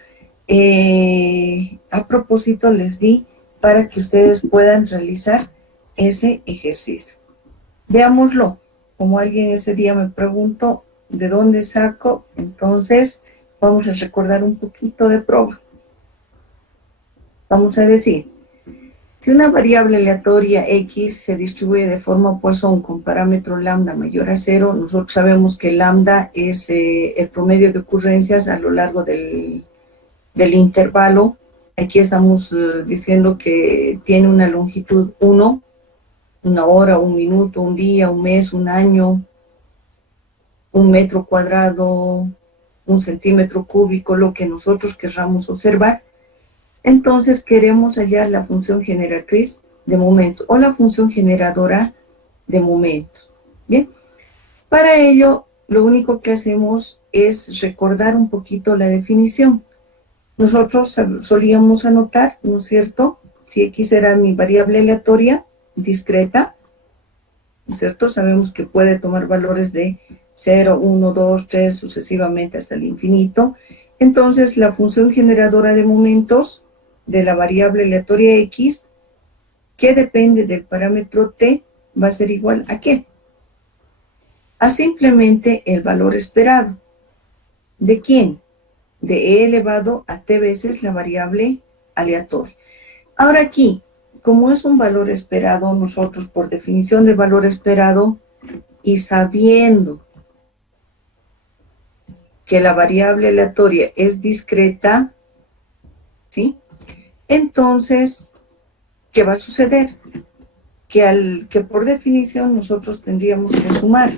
a propósito, les di para que ustedes puedan realizar ese ejercicio. Veámoslo. Como alguien ese día me preguntó de dónde saco, entonces vamos a recordar un poquito de prueba. Vamos a decir, si una variable aleatoria X se distribuye de forma Poisson con parámetro lambda mayor a 0, nosotros sabemos que lambda es el promedio de ocurrencias a lo largo del intervalo. Aquí estamos diciendo que tiene una longitud 1, una hora, un minuto, un día, un mes, un año, un metro cuadrado, un centímetro cúbico, lo que nosotros querramos observar. Entonces queremos hallar la función generatriz de momentos o la función generadora de momentos. Bien, para ello lo único que hacemos es recordar un poquito la definición. Nosotros solíamos anotar, ¿no es cierto?, si X era mi variable aleatoria discreta, ¿no es cierto? Sabemos que puede tomar valores de 0, 1, 2, 3, sucesivamente hasta el infinito. Entonces, la función generadora de momentos de la variable aleatoria X, que depende del parámetro t, va a ser igual a ¿qué? A simplemente el valor esperado. ¿De quién? De e elevado a t veces la variable aleatoria. Ahora aquí, como es un valor esperado, nosotros por definición de valor esperado y sabiendo que la variable aleatoria es discreta, ¿sí? Entonces, ¿qué va a suceder? Que por definición nosotros tendríamos que sumar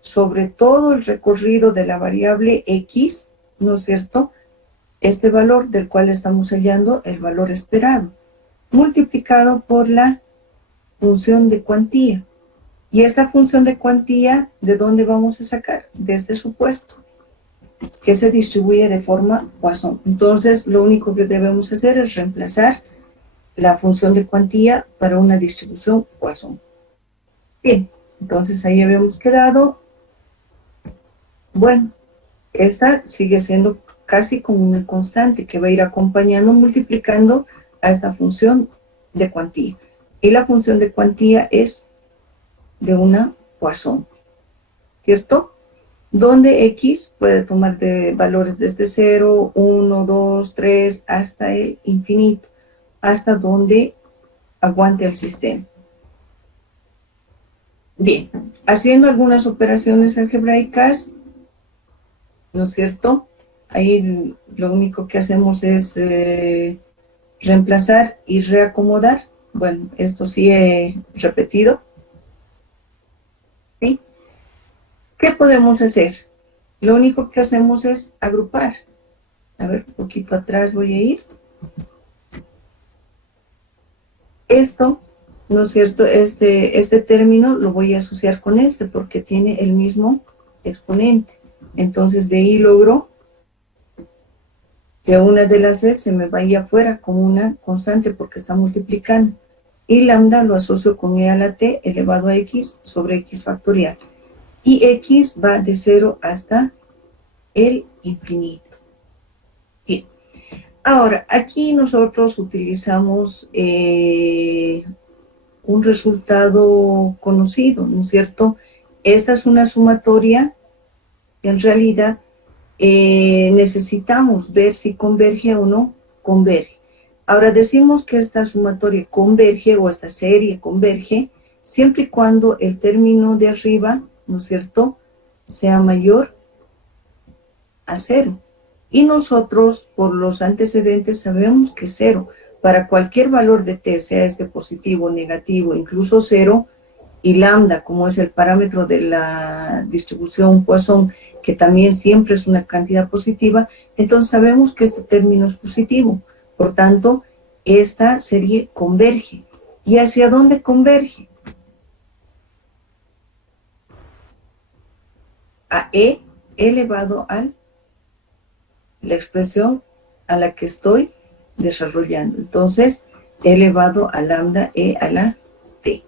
sobre todo el recorrido de la variable X, ¿no es cierto?, este valor del cual estamos hallando el valor esperado, multiplicado por la función de cuantía. Y esta función de cuantía, ¿de dónde vamos a sacar? De este supuesto, que se distribuye de forma Poisson. Entonces, lo único que debemos hacer es reemplazar la función de cuantía para una distribución Poisson. Bien, entonces ahí habíamos quedado. Bueno, esta sigue siendo casi como una constante que va a ir acompañando, multiplicando a esta función de cuantía. Y la función de cuantía es de una Poisson, ¿cierto? Donde X puede tomar de valores desde 0, 1, 2, 3, hasta el infinito, hasta donde aguante el sistema. Bien, haciendo algunas operaciones algebraicas, ¿no es cierto? Ahí lo único que hacemos es reemplazar y reacomodar. Bueno, esto sí he repetido. ¿Sí? ¿Qué podemos hacer? Lo único que hacemos es agrupar. A ver, un poquito atrás voy a ir. Esto, ¿no es cierto? Este término lo voy a asociar con este porque tiene el mismo exponente. Entonces de ahí logro que una de las C se me vaya afuera como una constante porque está multiplicando. Y lambda lo asocio con e a la t elevado a x sobre x factorial. Y x va de 0 hasta el infinito. Bien. Ahora, aquí nosotros utilizamos un resultado conocido, ¿no es cierto? Esta es una sumatoria que en realidad necesitamos ver si converge o no converge. Ahora decimos que esta sumatoria converge o esta serie converge siempre y cuando el término de arriba, ¿no es cierto?, sea mayor a cero. Y nosotros, por los antecedentes, sabemos que cero, para cualquier valor de t, sea este positivo, negativo, incluso cero, y lambda, como es el parámetro de la distribución Poisson, que también siempre es una cantidad positiva, entonces sabemos que este término es positivo. Por tanto, esta serie converge. ¿Y hacia dónde converge? A e elevado a la expresión a la que estoy desarrollando. Entonces, elevado a lambda e a la t.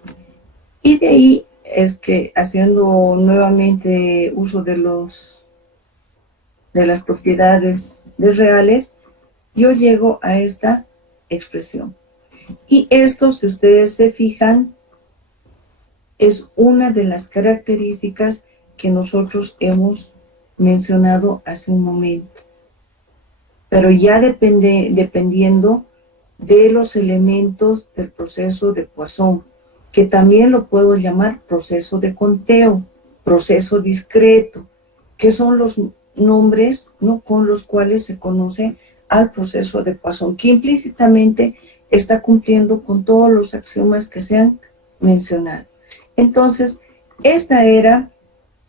Y de ahí es que, haciendo nuevamente uso de las propiedades de reales, yo llego a esta expresión. Y esto, si ustedes se fijan, es una de las características que nosotros hemos mencionado hace un momento. Pero ya dependiendo de los elementos del proceso de Poisson, que también lo puedo llamar proceso de conteo, proceso discreto, que son los nombres, ¿no?, con los cuales se conoce al proceso de Poisson, que implícitamente está cumpliendo con todos los axiomas que se han mencionado. Entonces, esta era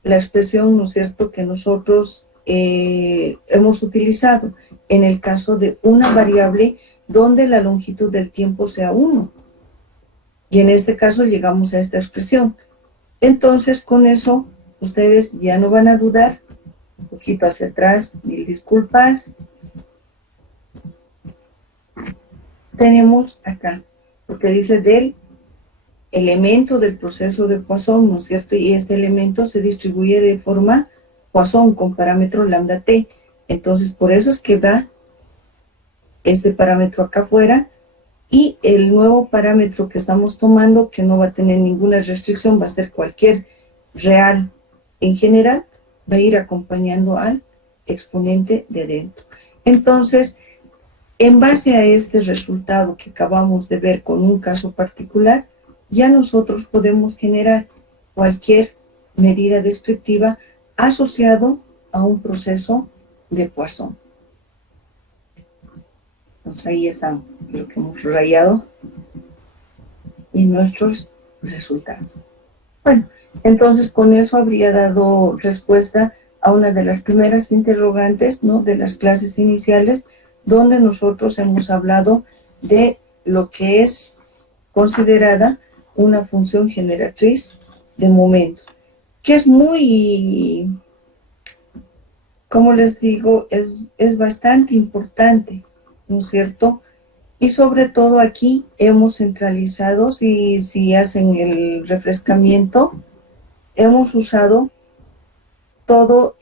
la expresión, ¿no es cierto?, que nosotros hemos utilizado en el caso de una variable donde la longitud del tiempo sea 1. Y en este caso llegamos a esta expresión. Entonces, con eso, ustedes ya no van a dudar. Un poquito hacia atrás, mil disculpas. Tenemos acá, porque dice del elemento del proceso de Poisson, ¿no es cierto? Y este elemento se distribuye de forma Poisson con parámetro lambda t. Entonces, por eso es que va este parámetro acá afuera, y el nuevo parámetro que estamos tomando, que no va a tener ninguna restricción, va a ser cualquier real en general, va a ir acompañando al exponente de dentro. Entonces, en base a este resultado que acabamos de ver con un caso particular, ya nosotros podemos generar cualquier medida descriptiva asociado a un proceso de Poisson. Entonces ahí está lo que hemos rayado y nuestros resultados. Bueno, entonces con eso habría dado respuesta a una de las primeras interrogantes, ¿no?, de las clases iniciales, donde nosotros hemos hablado de lo que es considerada una función generatriz de momentos, que es muy, como les digo, es bastante importante, ¿no es cierto? Y sobre todo aquí hemos centralizado, si hacen el refrescamiento, hemos usado todo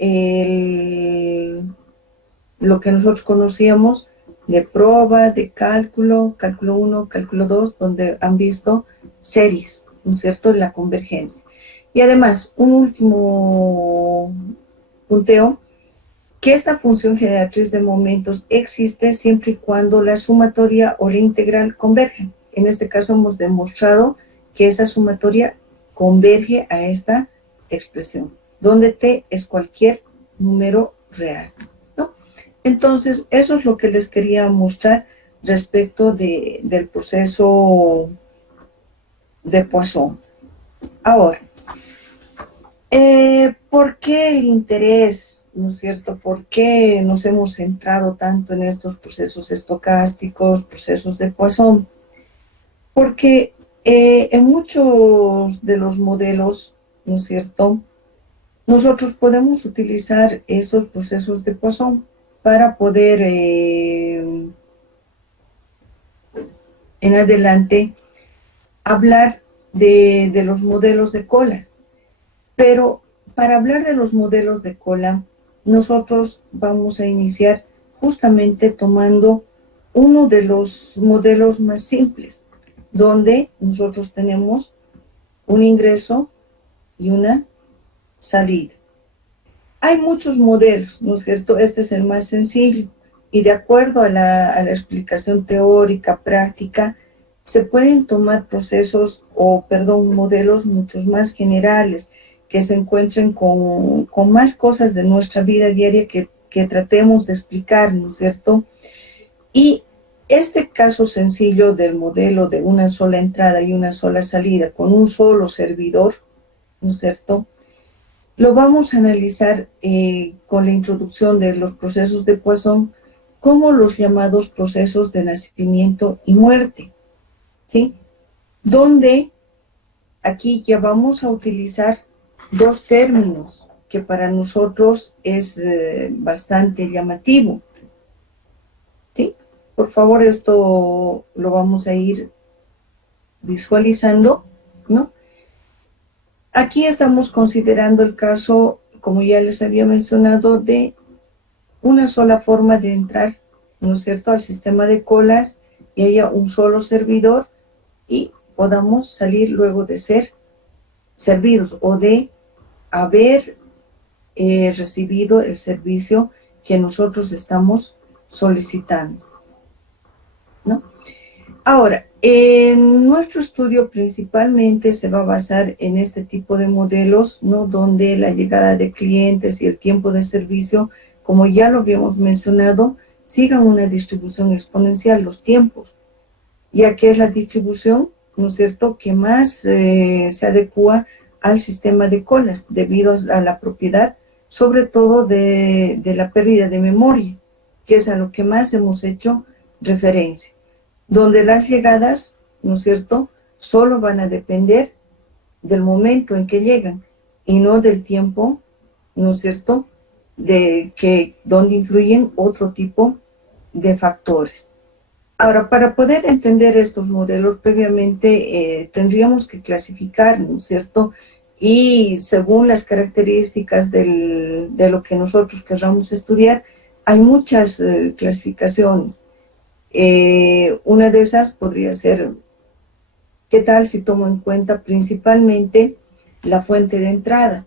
lo que nosotros conocíamos de prueba, de cálculo, cálculo 1, cálculo 2, donde han visto series, ¿no es cierto?, la convergencia. Y además, un último punteo, que esta función generatriz de momentos existe siempre y cuando la sumatoria o la integral convergen. En este caso hemos demostrado que esa sumatoria converge a esta expresión, donde t es cualquier número real, ¿no? Entonces, eso es lo que les quería mostrar respecto del proceso de Poisson. Ahora, ¿por qué el interés, no es cierto? ¿Por qué nos hemos centrado tanto en estos procesos estocásticos, procesos de Poisson? Porque en muchos de los modelos, ¿no es cierto?, nosotros podemos utilizar esos procesos de Poisson para poder en adelante hablar de los modelos de colas. Pero para hablar de los modelos de cola, nosotros vamos a iniciar justamente tomando uno de los modelos más simples, donde nosotros tenemos un ingreso y una salida. Hay muchos modelos, ¿no es cierto? Este es el más sencillo, y de acuerdo a la explicación teórica, práctica, se pueden tomar procesos modelos muchos más generales que se encuentren con más cosas de nuestra vida diaria que tratemos de explicar, ¿no es cierto? Y este caso sencillo del modelo de una sola entrada y una sola salida con un solo servidor, ¿no es cierto?, lo vamos a analizar con la introducción de los procesos de Poisson como los llamados procesos de nacimiento y muerte, ¿sí? Donde aquí ya vamos a utilizar dos términos que para nosotros es bastante llamativo, ¿sí? Por favor, esto lo vamos a ir visualizando, ¿no? Aquí estamos considerando el caso, como ya les había mencionado, de una sola forma de entrar, ¿no es cierto?, al sistema de colas y haya un solo servidor y podamos salir luego de ser servidos o de haber recibido el servicio que nosotros estamos solicitando, ¿no? Ahora, nuestro estudio principalmente se va a basar en este tipo de modelos, ¿no?, donde la llegada de clientes y el tiempo de servicio, como ya lo habíamos mencionado, sigan una distribución exponencial, los tiempos, ya que es la distribución, ¿no es cierto?, que más se adecua al sistema de colas, debido a la propiedad, sobre todo de la pérdida de memoria, que es a lo que más hemos hecho referencia, donde las llegadas, ¿no es cierto?, solo van a depender del momento en que llegan y no del tiempo, ¿no es cierto?, donde influyen otro tipo de factores. Ahora, para poder entender estos modelos, previamente tendríamos que clasificar, ¿no es cierto?, y según las características de lo que nosotros querramos estudiar, hay muchas clasificaciones. Una de esas podría ser, ¿qué tal si tomo en cuenta principalmente la fuente de entrada?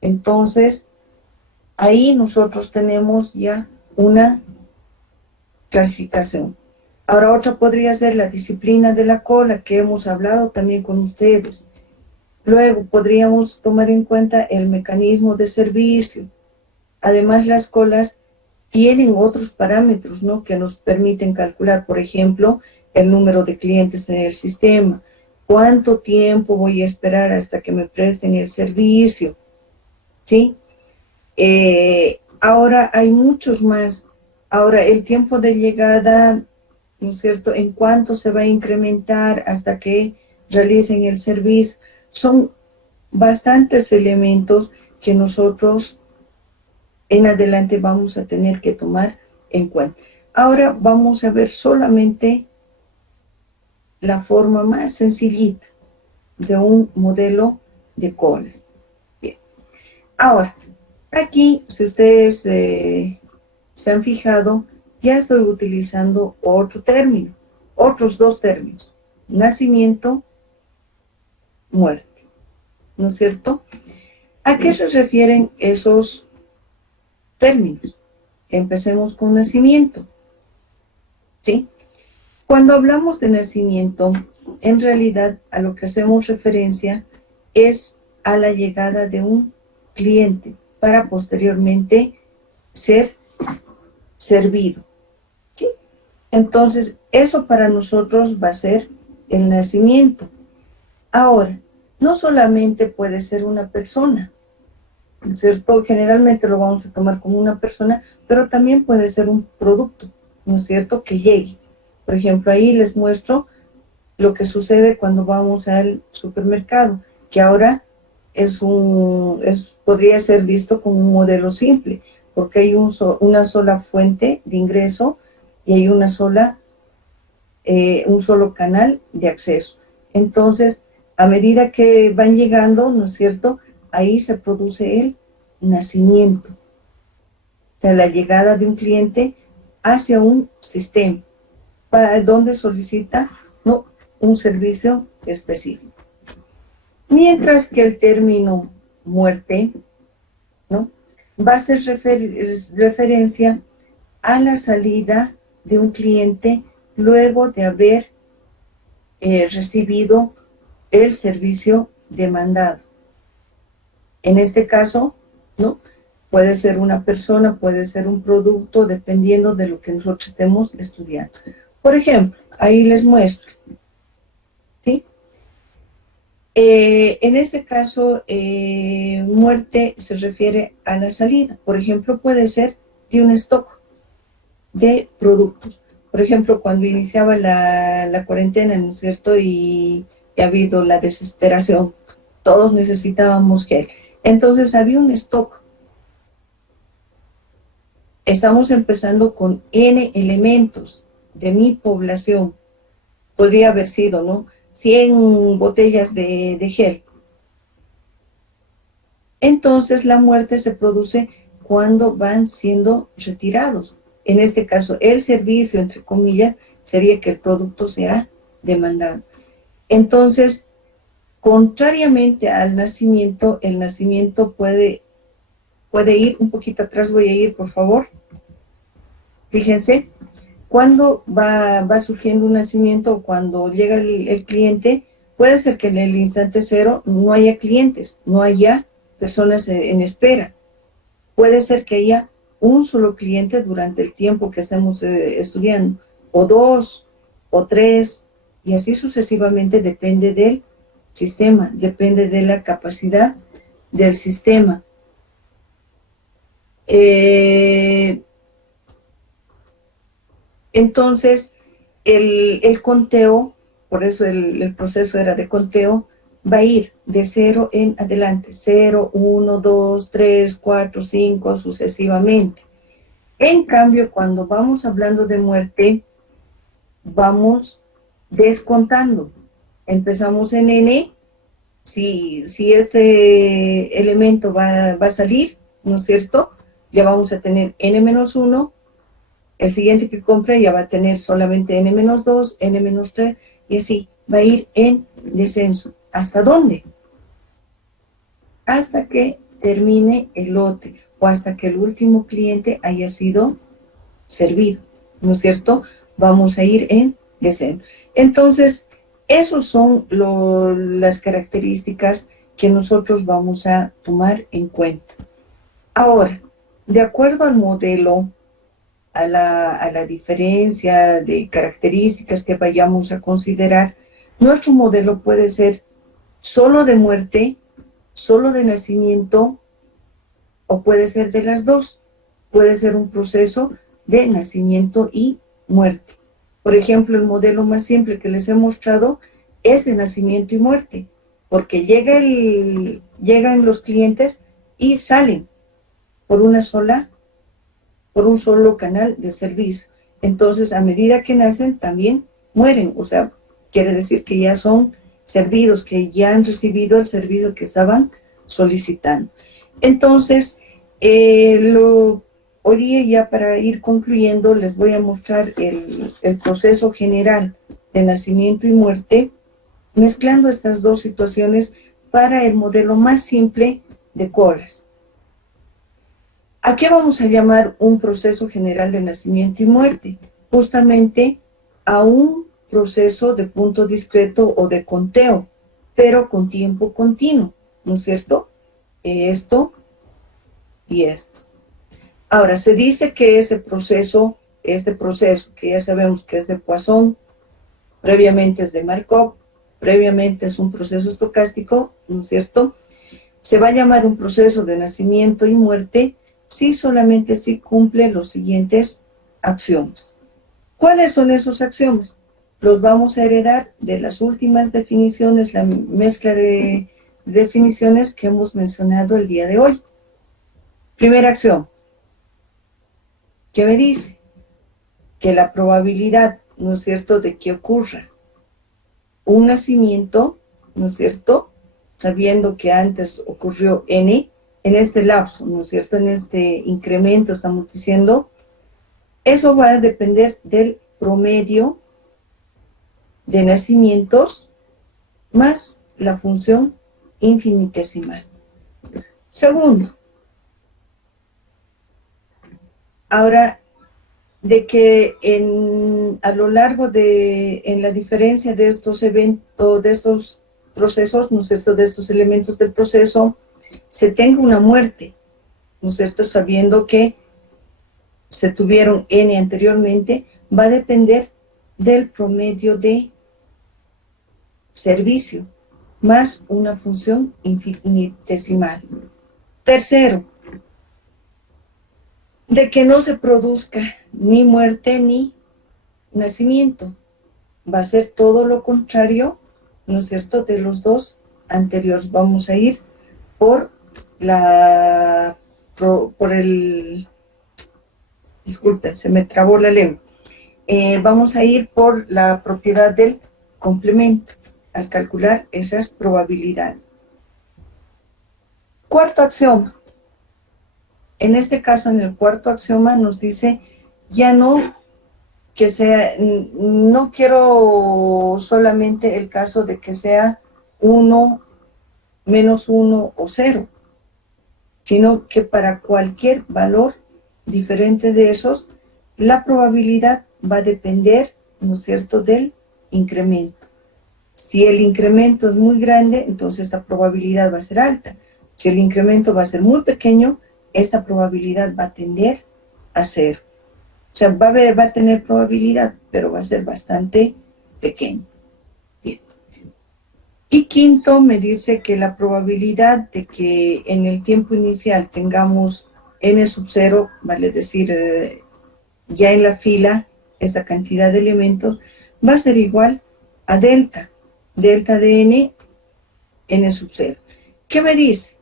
Entonces, ahí nosotros tenemos ya una clasificación. Ahora otra podría ser la disciplina de la cola, que hemos hablado también con ustedes. Luego podríamos tomar en cuenta el mecanismo de servicio. Además, las colas tienen otros parámetros, ¿no?, que nos permiten calcular, por ejemplo, el número de clientes en el sistema, cuánto tiempo voy a esperar hasta que me presten el servicio, ¿sí? Ahora hay muchos más. Ahora, el tiempo de llegada, ¿no es cierto?, en cuánto se va a incrementar hasta que realicen el servicio. Son bastantes elementos que nosotros en adelante vamos a tener que tomar en cuenta. Ahora vamos a ver solamente la forma más sencillita de un modelo de colas. Bien. Ahora, aquí, si ustedes se han fijado, ya estoy utilizando otro término, otros dos términos: nacimiento, muerte, ¿no es cierto? ¿A qué se refieren esos términos? Empecemos con nacimiento, ¿sí? Cuando hablamos de nacimiento, en realidad a lo que hacemos referencia es a la llegada de un cliente para posteriormente ser servido, ¿sí? Entonces, eso para nosotros va a ser el nacimiento. Ahora, no solamente puede ser una persona, ¿cierto? Generalmente lo vamos a tomar como una persona, pero también puede ser un producto, ¿no es cierto?, que llegue. Por ejemplo, ahí les muestro lo que sucede cuando vamos al supermercado, que ahora podría ser visto como un modelo simple, porque hay una sola fuente de ingreso y hay un solo canal de acceso. Entonces, a medida que van llegando, ¿no es cierto?, ahí se produce el nacimiento, o sea, la llegada de un cliente hacia un sistema, donde solicita, ¿no?, un servicio específico. Mientras que el término muerte, ¿no?, va a hacer referencia a la salida de un cliente luego de haber recibido el servicio demandado. En este caso, ¿no? Puede ser una persona, puede ser un producto, dependiendo de lo que nosotros estemos estudiando. Por ejemplo, ahí les muestro, ¿sí? En este caso, muerte se refiere a la salida. Por ejemplo, puede ser de un stock de productos. Por ejemplo, cuando iniciaba la cuarentena, ¿no es cierto? Y ha habido la desesperación. Todos necesitábamos gel. Entonces había un stock. Estamos empezando con N elementos de mi población. Podría haber sido, ¿no? 100 botellas de gel. Entonces la muerte se produce cuando van siendo retirados. En este caso, el servicio, entre comillas, sería que el producto sea demandado. Entonces, contrariamente al nacimiento, el nacimiento puede ir un poquito atrás, voy a ir, por favor. Fíjense, cuando va surgiendo un nacimiento, cuando llega el cliente, puede ser que en el instante cero no haya clientes, no haya personas en espera. Puede ser que haya un solo cliente durante el tiempo que estemos estudiando, o dos, o tres, y así sucesivamente. Depende del sistema, depende de la capacidad del sistema. Entonces, el conteo, por eso el proceso era de conteo, va a ir de 0 en adelante, 0, 1, 2, 3, 4, 5, sucesivamente. En cambio, cuando vamos hablando de muerte, vamos descontando. Empezamos en N, si este elemento va a salir, ¿no es cierto? Ya vamos a tener N-1, el siguiente que compre ya va a tener solamente N-2, N-3, y así va a ir en descenso. ¿Hasta dónde? Hasta que termine el lote o hasta que el último cliente haya sido servido, ¿no es cierto? Vamos a ir en descenso. Entonces, esas son las características que nosotros vamos a tomar en cuenta. Ahora, de acuerdo al modelo, a la diferencia de características que vayamos a considerar, nuestro modelo puede ser solo de muerte, solo de nacimiento, o puede ser de las dos. Puede ser un proceso de nacimiento y muerte. Por ejemplo, el modelo más simple que les he mostrado es de nacimiento y muerte, porque llegan los clientes y salen por un solo canal de servicio. Entonces, a medida que nacen, también mueren. O sea, quiere decir que ya son servidos, que ya han recibido el servicio que estaban solicitando. Entonces, hoy día, ya para ir concluyendo, les voy a mostrar el proceso general de nacimiento y muerte, mezclando estas dos situaciones para el modelo más simple de colas. ¿A qué vamos a llamar un proceso general de nacimiento y muerte? Justamente a un proceso de punto discreto o de conteo, pero con tiempo continuo, ¿no es cierto? Esto y esto. Ahora, se dice que este proceso que ya sabemos que es de Poisson, previamente es de Markov, previamente es un proceso estocástico, ¿no es cierto? Se va a llamar un proceso de nacimiento y muerte solamente si cumple los siguientes axiomas. ¿Cuáles son esos axiomas? Los vamos a heredar de las últimas definiciones, la mezcla de definiciones que hemos mencionado el día de hoy. Primer axioma, ¿qué me dice? Que la probabilidad, ¿no es cierto?, de que ocurra un nacimiento, ¿no es cierto?, sabiendo que antes ocurrió N, en este lapso, ¿no es cierto?, en este incremento estamos diciendo, eso va a depender del promedio de nacimientos más la función infinitesimal. Segundo, ahora de que a lo largo en la diferencia de estos eventos, de estos procesos, ¿no es cierto?, de estos elementos del proceso, se tenga una muerte, ¿no es cierto?, sabiendo que se tuvieron N anteriormente, va a depender del promedio de servicio, más una función infinitesimal. Tercero, de que no se produzca ni muerte ni nacimiento. Va a ser todo lo contrario, ¿no es cierto?, de los dos anteriores. Vamos a ir por disculpen, se me trabó la lengua. Vamos a ir por la propiedad del complemento al calcular esas probabilidades. Cuarto axioma. En este caso, en el cuarto axioma nos dice, ya no que sea, no quiero solamente el caso de que sea 1, menos 1 o 0, sino que para cualquier valor diferente de esos, la probabilidad va a depender, ¿no es cierto?, del incremento. Si el incremento es muy grande, entonces esta probabilidad va a ser alta. Si el incremento va a ser muy pequeño, esta probabilidad va a tender a 0. O sea, va a tener probabilidad, pero va a ser bastante pequeño. Bien. Y quinto, me dice que la probabilidad de que en el tiempo inicial tengamos n sub 0, vale decir, ya en la fila, esa cantidad de elementos, va a ser igual a delta de n sub 0. ¿Qué me dice?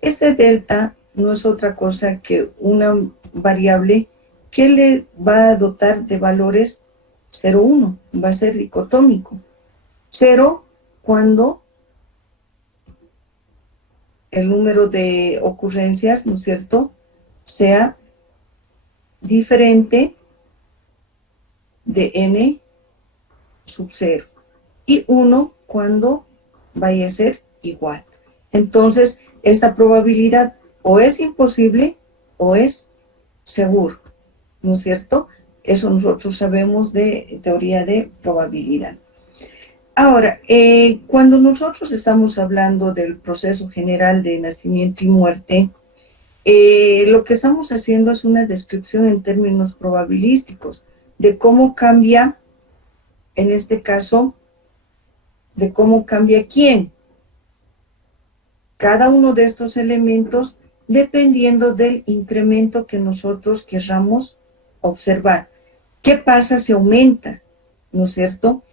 Este delta no es otra cosa que una variable que le va a dotar de valores 0, 1, va a ser dicotómico. 0 cuando el número de ocurrencias, ¿no es cierto?, sea diferente de n sub 0. Y 1 cuando vaya a ser igual. Entonces, esta probabilidad o es imposible o es seguro, ¿no es cierto? Eso nosotros sabemos de teoría de probabilidad. Ahora, cuando nosotros estamos hablando del proceso general de nacimiento y muerte, lo que estamos haciendo es una descripción en términos probabilísticos de cómo cambia, en este caso, de cómo cambia quién. Cada uno de estos elementos dependiendo del incremento que nosotros querramos observar. ¿Qué pasa si aumenta? ¿No es cierto?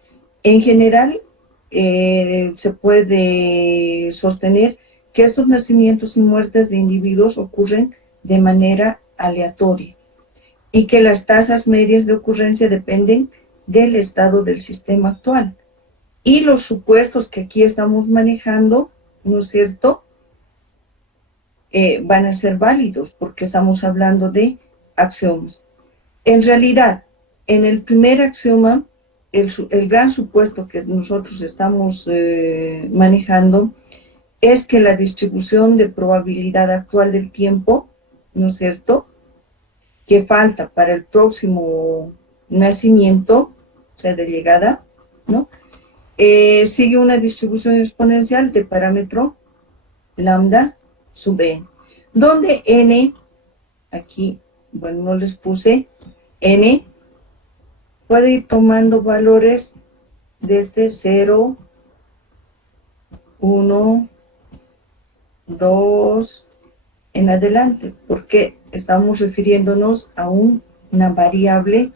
En general, se puede sostener que estos nacimientos y muertes de individuos ocurren de manera aleatoria y que las tasas medias de ocurrencia dependen del estado del sistema actual. Y los supuestos que aquí estamos manejando, ¿no es cierto?, van a ser válidos porque estamos hablando de axiomas. En realidad, en el primer axioma, el gran supuesto que nosotros estamos manejando es que la distribución de probabilidad actual del tiempo, ¿no es cierto?, que falta para el próximo nacimiento, o sea, de llegada, ¿no?, sigue una distribución exponencial de parámetro lambda sub n, donde n, aquí, bueno, no les puse, n puede ir tomando valores desde 0, 1, 2, en adelante, porque estamos refiriéndonos a una variable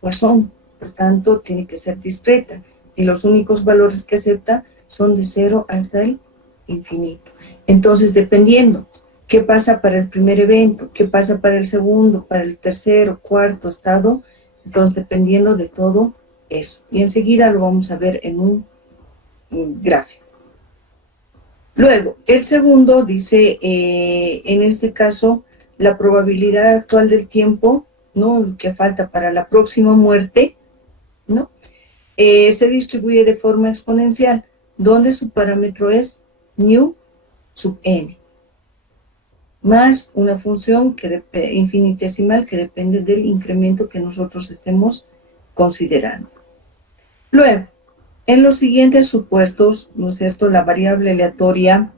Poisson, por tanto tiene que ser discreta, y los únicos valores que acepta son de 0 hasta el infinito. Entonces, dependiendo qué pasa para el primer evento, qué pasa para el segundo, para el tercero, cuarto estado, entonces dependiendo de todo eso. Y enseguida lo vamos a ver en un gráfico. Luego, el segundo dice, en este caso, la probabilidad actual del tiempo, ¿no?, que falta para la próxima muerte, ¿no?, se distribuye de forma exponencial, donde su parámetro es mu sub n. más una función infinitesimal que depende del incremento que nosotros estemos considerando. Luego, en los siguientes supuestos, ¿no es cierto?, la variable aleatoria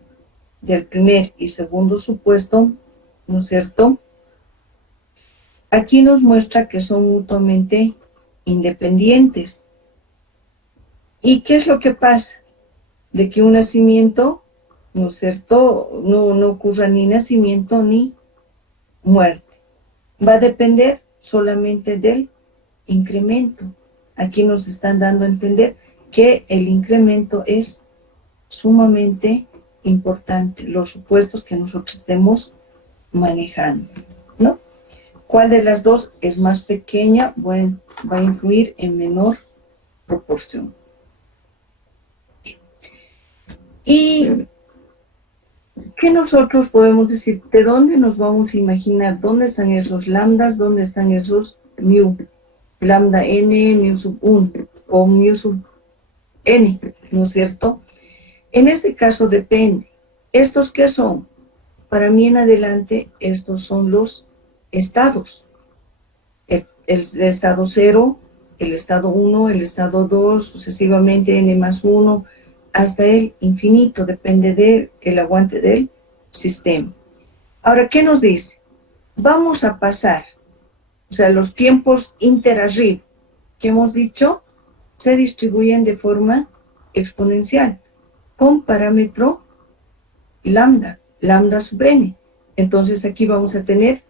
del primer y segundo supuesto, ¿no es cierto?, aquí nos muestra que son mutuamente independientes. ¿Y qué es lo que pasa? De que un nacimiento, ¿no es cierto?, no ocurra ni nacimiento ni muerte. Va a depender solamente del incremento. Aquí nos están dando a entender que el incremento es sumamente importante, los supuestos que nosotros estemos manejando, ¿no? ¿Cuál de las dos es más pequeña? Bueno, va a influir en menor proporción. ¿Y qué nosotros podemos decir? ¿De dónde nos vamos a imaginar? ¿Dónde están esos lambdas? ¿Dónde están esos mu? Lambda n, mu sub 1 o mu sub n, ¿no es cierto? En este caso depende. ¿Estos qué son? Para mí en adelante, estos son los estados. El estado 0, el estado 1, el estado 2, sucesivamente n más 1, hasta el infinito, depende del aguante del sistema. Ahora, ¿qué nos dice? Vamos a pasar, o sea, los tiempos interarriba, que hemos dicho, se distribuyen de forma exponencial, con parámetro lambda, lambda sub n. Entonces aquí vamos a tener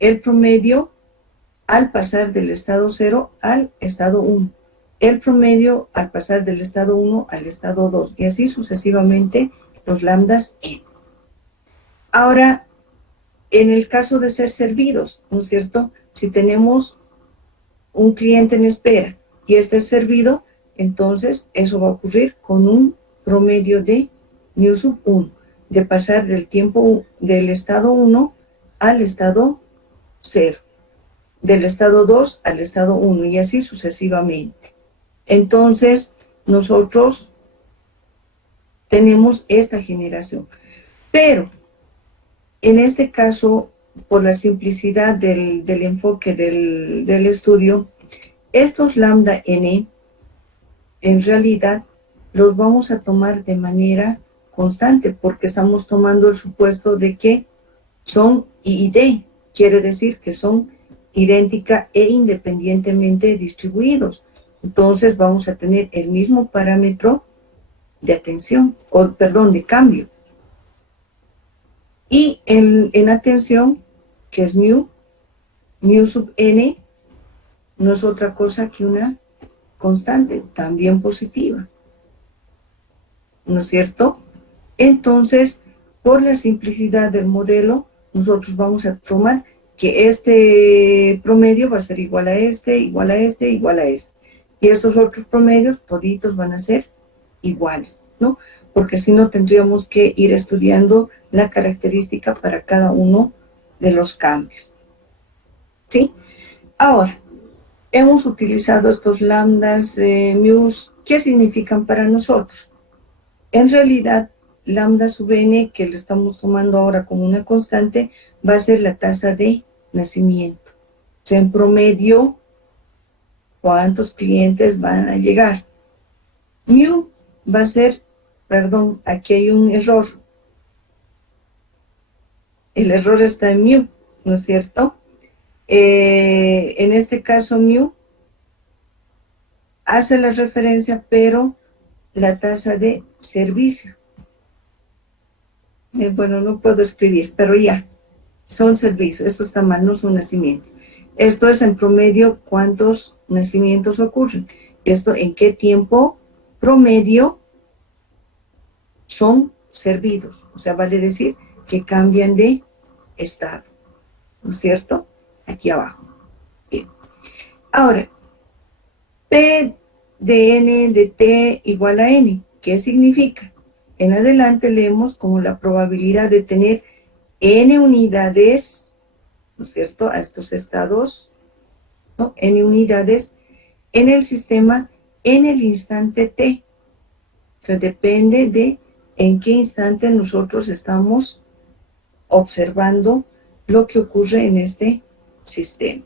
el promedio al pasar del estado 0 al estado 1. El promedio al pasar del estado 1 al estado 2. Y así sucesivamente los lambdas n. Ahora, en el caso de ser servidos, ¿no es cierto? Si tenemos un cliente en espera y este es servido, entonces eso va a ocurrir con un promedio de mu sub 1, de pasar del tiempo del estado 1 al estado 0, del estado 2 al estado 1 y así sucesivamente. Entonces, nosotros tenemos esta generación. Pero, en este caso, por la simplicidad del enfoque del estudio, estos lambda n, en realidad, los vamos a tomar de manera constante, porque estamos tomando el supuesto de que son I y D, quiere decir que son idéntica e independientemente distribuidos. Entonces vamos a tener el mismo parámetro de atención, de cambio. Y en atención, que es mu sub n, no es otra cosa que una constante, también positiva. ¿No es cierto? Entonces, por la simplicidad del modelo, nosotros vamos a tomar que este promedio va a ser igual a este, igual a este, igual a este. Y estos otros promedios, toditos van a ser iguales, ¿no? Porque si no, tendríamos que ir estudiando la característica para cada uno de los cambios. ¿Sí? Ahora, hemos utilizado estos lambdas, mus, ¿qué significan para nosotros? En realidad, lambda sub n, que le estamos tomando ahora como una constante, va a ser la tasa de nacimiento. O sea, en promedio, ¿cuántos clientes van a llegar? Mu va a ser, perdón, aquí hay un error. El error está en mu, ¿no es cierto? En este caso, mu hace la referencia, pero la tasa de servicio. Bueno, no puedo escribir, pero ya, son servicios. Esto está mal, no son nacimientos. Esto es en promedio cuántos nacimientos ocurren. Esto en qué tiempo promedio son servidos. O sea, vale decir que cambian de estado. ¿No es cierto? Aquí abajo. Bien. Ahora, P de n de t igual a n. ¿Qué significa? En adelante leemos como la probabilidad de tener n unidades, ¿no es cierto?, a estos estados, ¿no?, n unidades en el sistema en el instante t. O sea, depende de en qué instante nosotros estamos observando lo que ocurre en este sistema.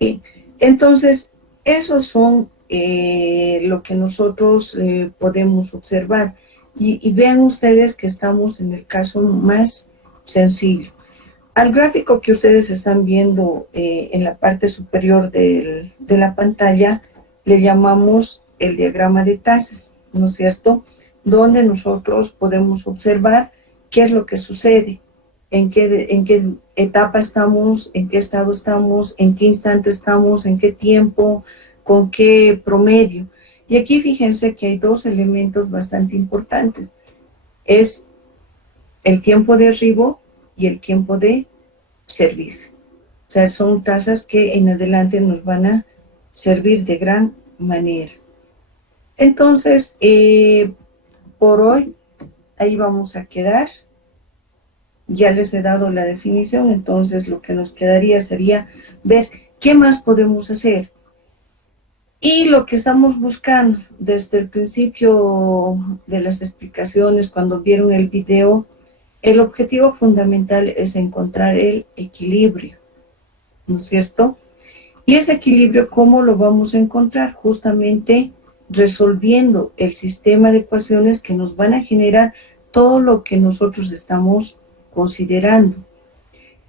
Bien, entonces, esos son lo que nosotros podemos observar. Y vean ustedes que estamos en el caso más sencillo. Al gráfico que ustedes están viendo en la parte superior de la pantalla, le llamamos el diagrama de tasas, ¿no es cierto? Donde nosotros podemos observar qué es lo que sucede, en qué etapa estamos, en qué estado estamos, en qué instante estamos, en qué tiempo, con qué promedio. Y aquí fíjense que hay dos elementos bastante importantes. Es el tiempo de arribo y el tiempo de servicio. O sea, son tasas que en adelante nos van a servir de gran manera. Entonces, por hoy, ahí vamos a quedar. Ya les he dado la definición, entonces lo que nos quedaría sería ver qué más podemos hacer. Y lo que estamos buscando desde el principio de las explicaciones, cuando vieron el video, el objetivo fundamental es encontrar el equilibrio, ¿no es cierto? Y ese equilibrio, ¿cómo lo vamos a encontrar? Justamente resolviendo el sistema de ecuaciones que nos van a generar todo lo que nosotros estamos considerando.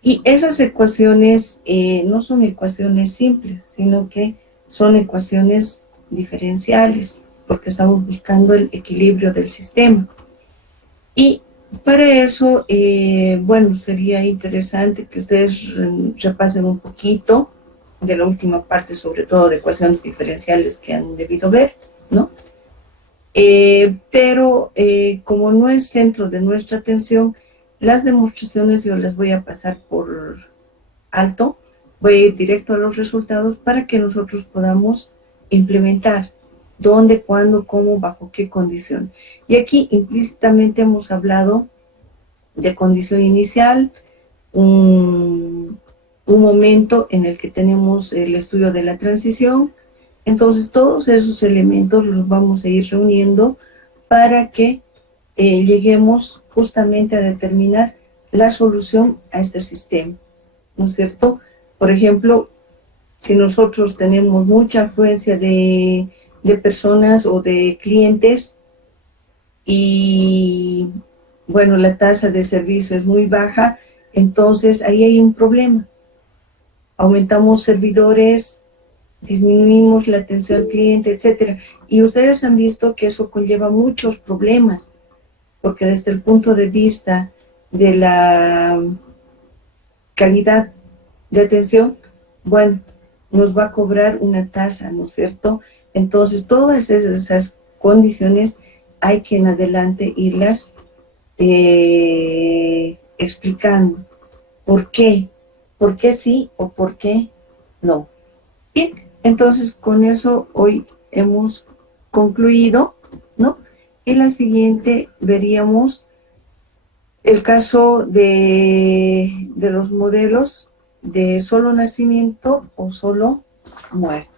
Y esas ecuaciones no son ecuaciones simples, sino que son ecuaciones diferenciales, porque estamos buscando el equilibrio del sistema. Y para eso, bueno, sería interesante que ustedes repasen un poquito de la última parte, sobre todo de ecuaciones diferenciales que han debido ver, ¿no? Pero como no es centro de nuestra atención, las demostraciones yo las voy a pasar por alto, voy a ir directo a los resultados para que nosotros podamos implementar dónde, cuándo, cómo, bajo qué condición. Y aquí implícitamente hemos hablado de condición inicial, un momento en el que tenemos el estudio de la transición. Entonces todos esos elementos los vamos a ir reuniendo para que lleguemos justamente a determinar la solución a este sistema, ¿no es cierto? Por ejemplo, si nosotros tenemos mucha afluencia de personas o de clientes y, bueno, la tasa de servicio es muy baja, entonces ahí hay un problema. Aumentamos servidores, disminuimos la atención al cliente, etcétera. Y ustedes han visto que eso conlleva muchos problemas, porque desde el punto de vista de la calidad de atención, bueno, nos va a cobrar una tasa, ¿no es cierto? Entonces, todas esas condiciones hay que en adelante irlas explicando. ¿Por qué? ¿Por qué sí o por qué no? Bien, entonces con eso hoy hemos concluido, ¿no? En la siguiente veríamos el caso de los modelos de solo nacimiento o solo muerte.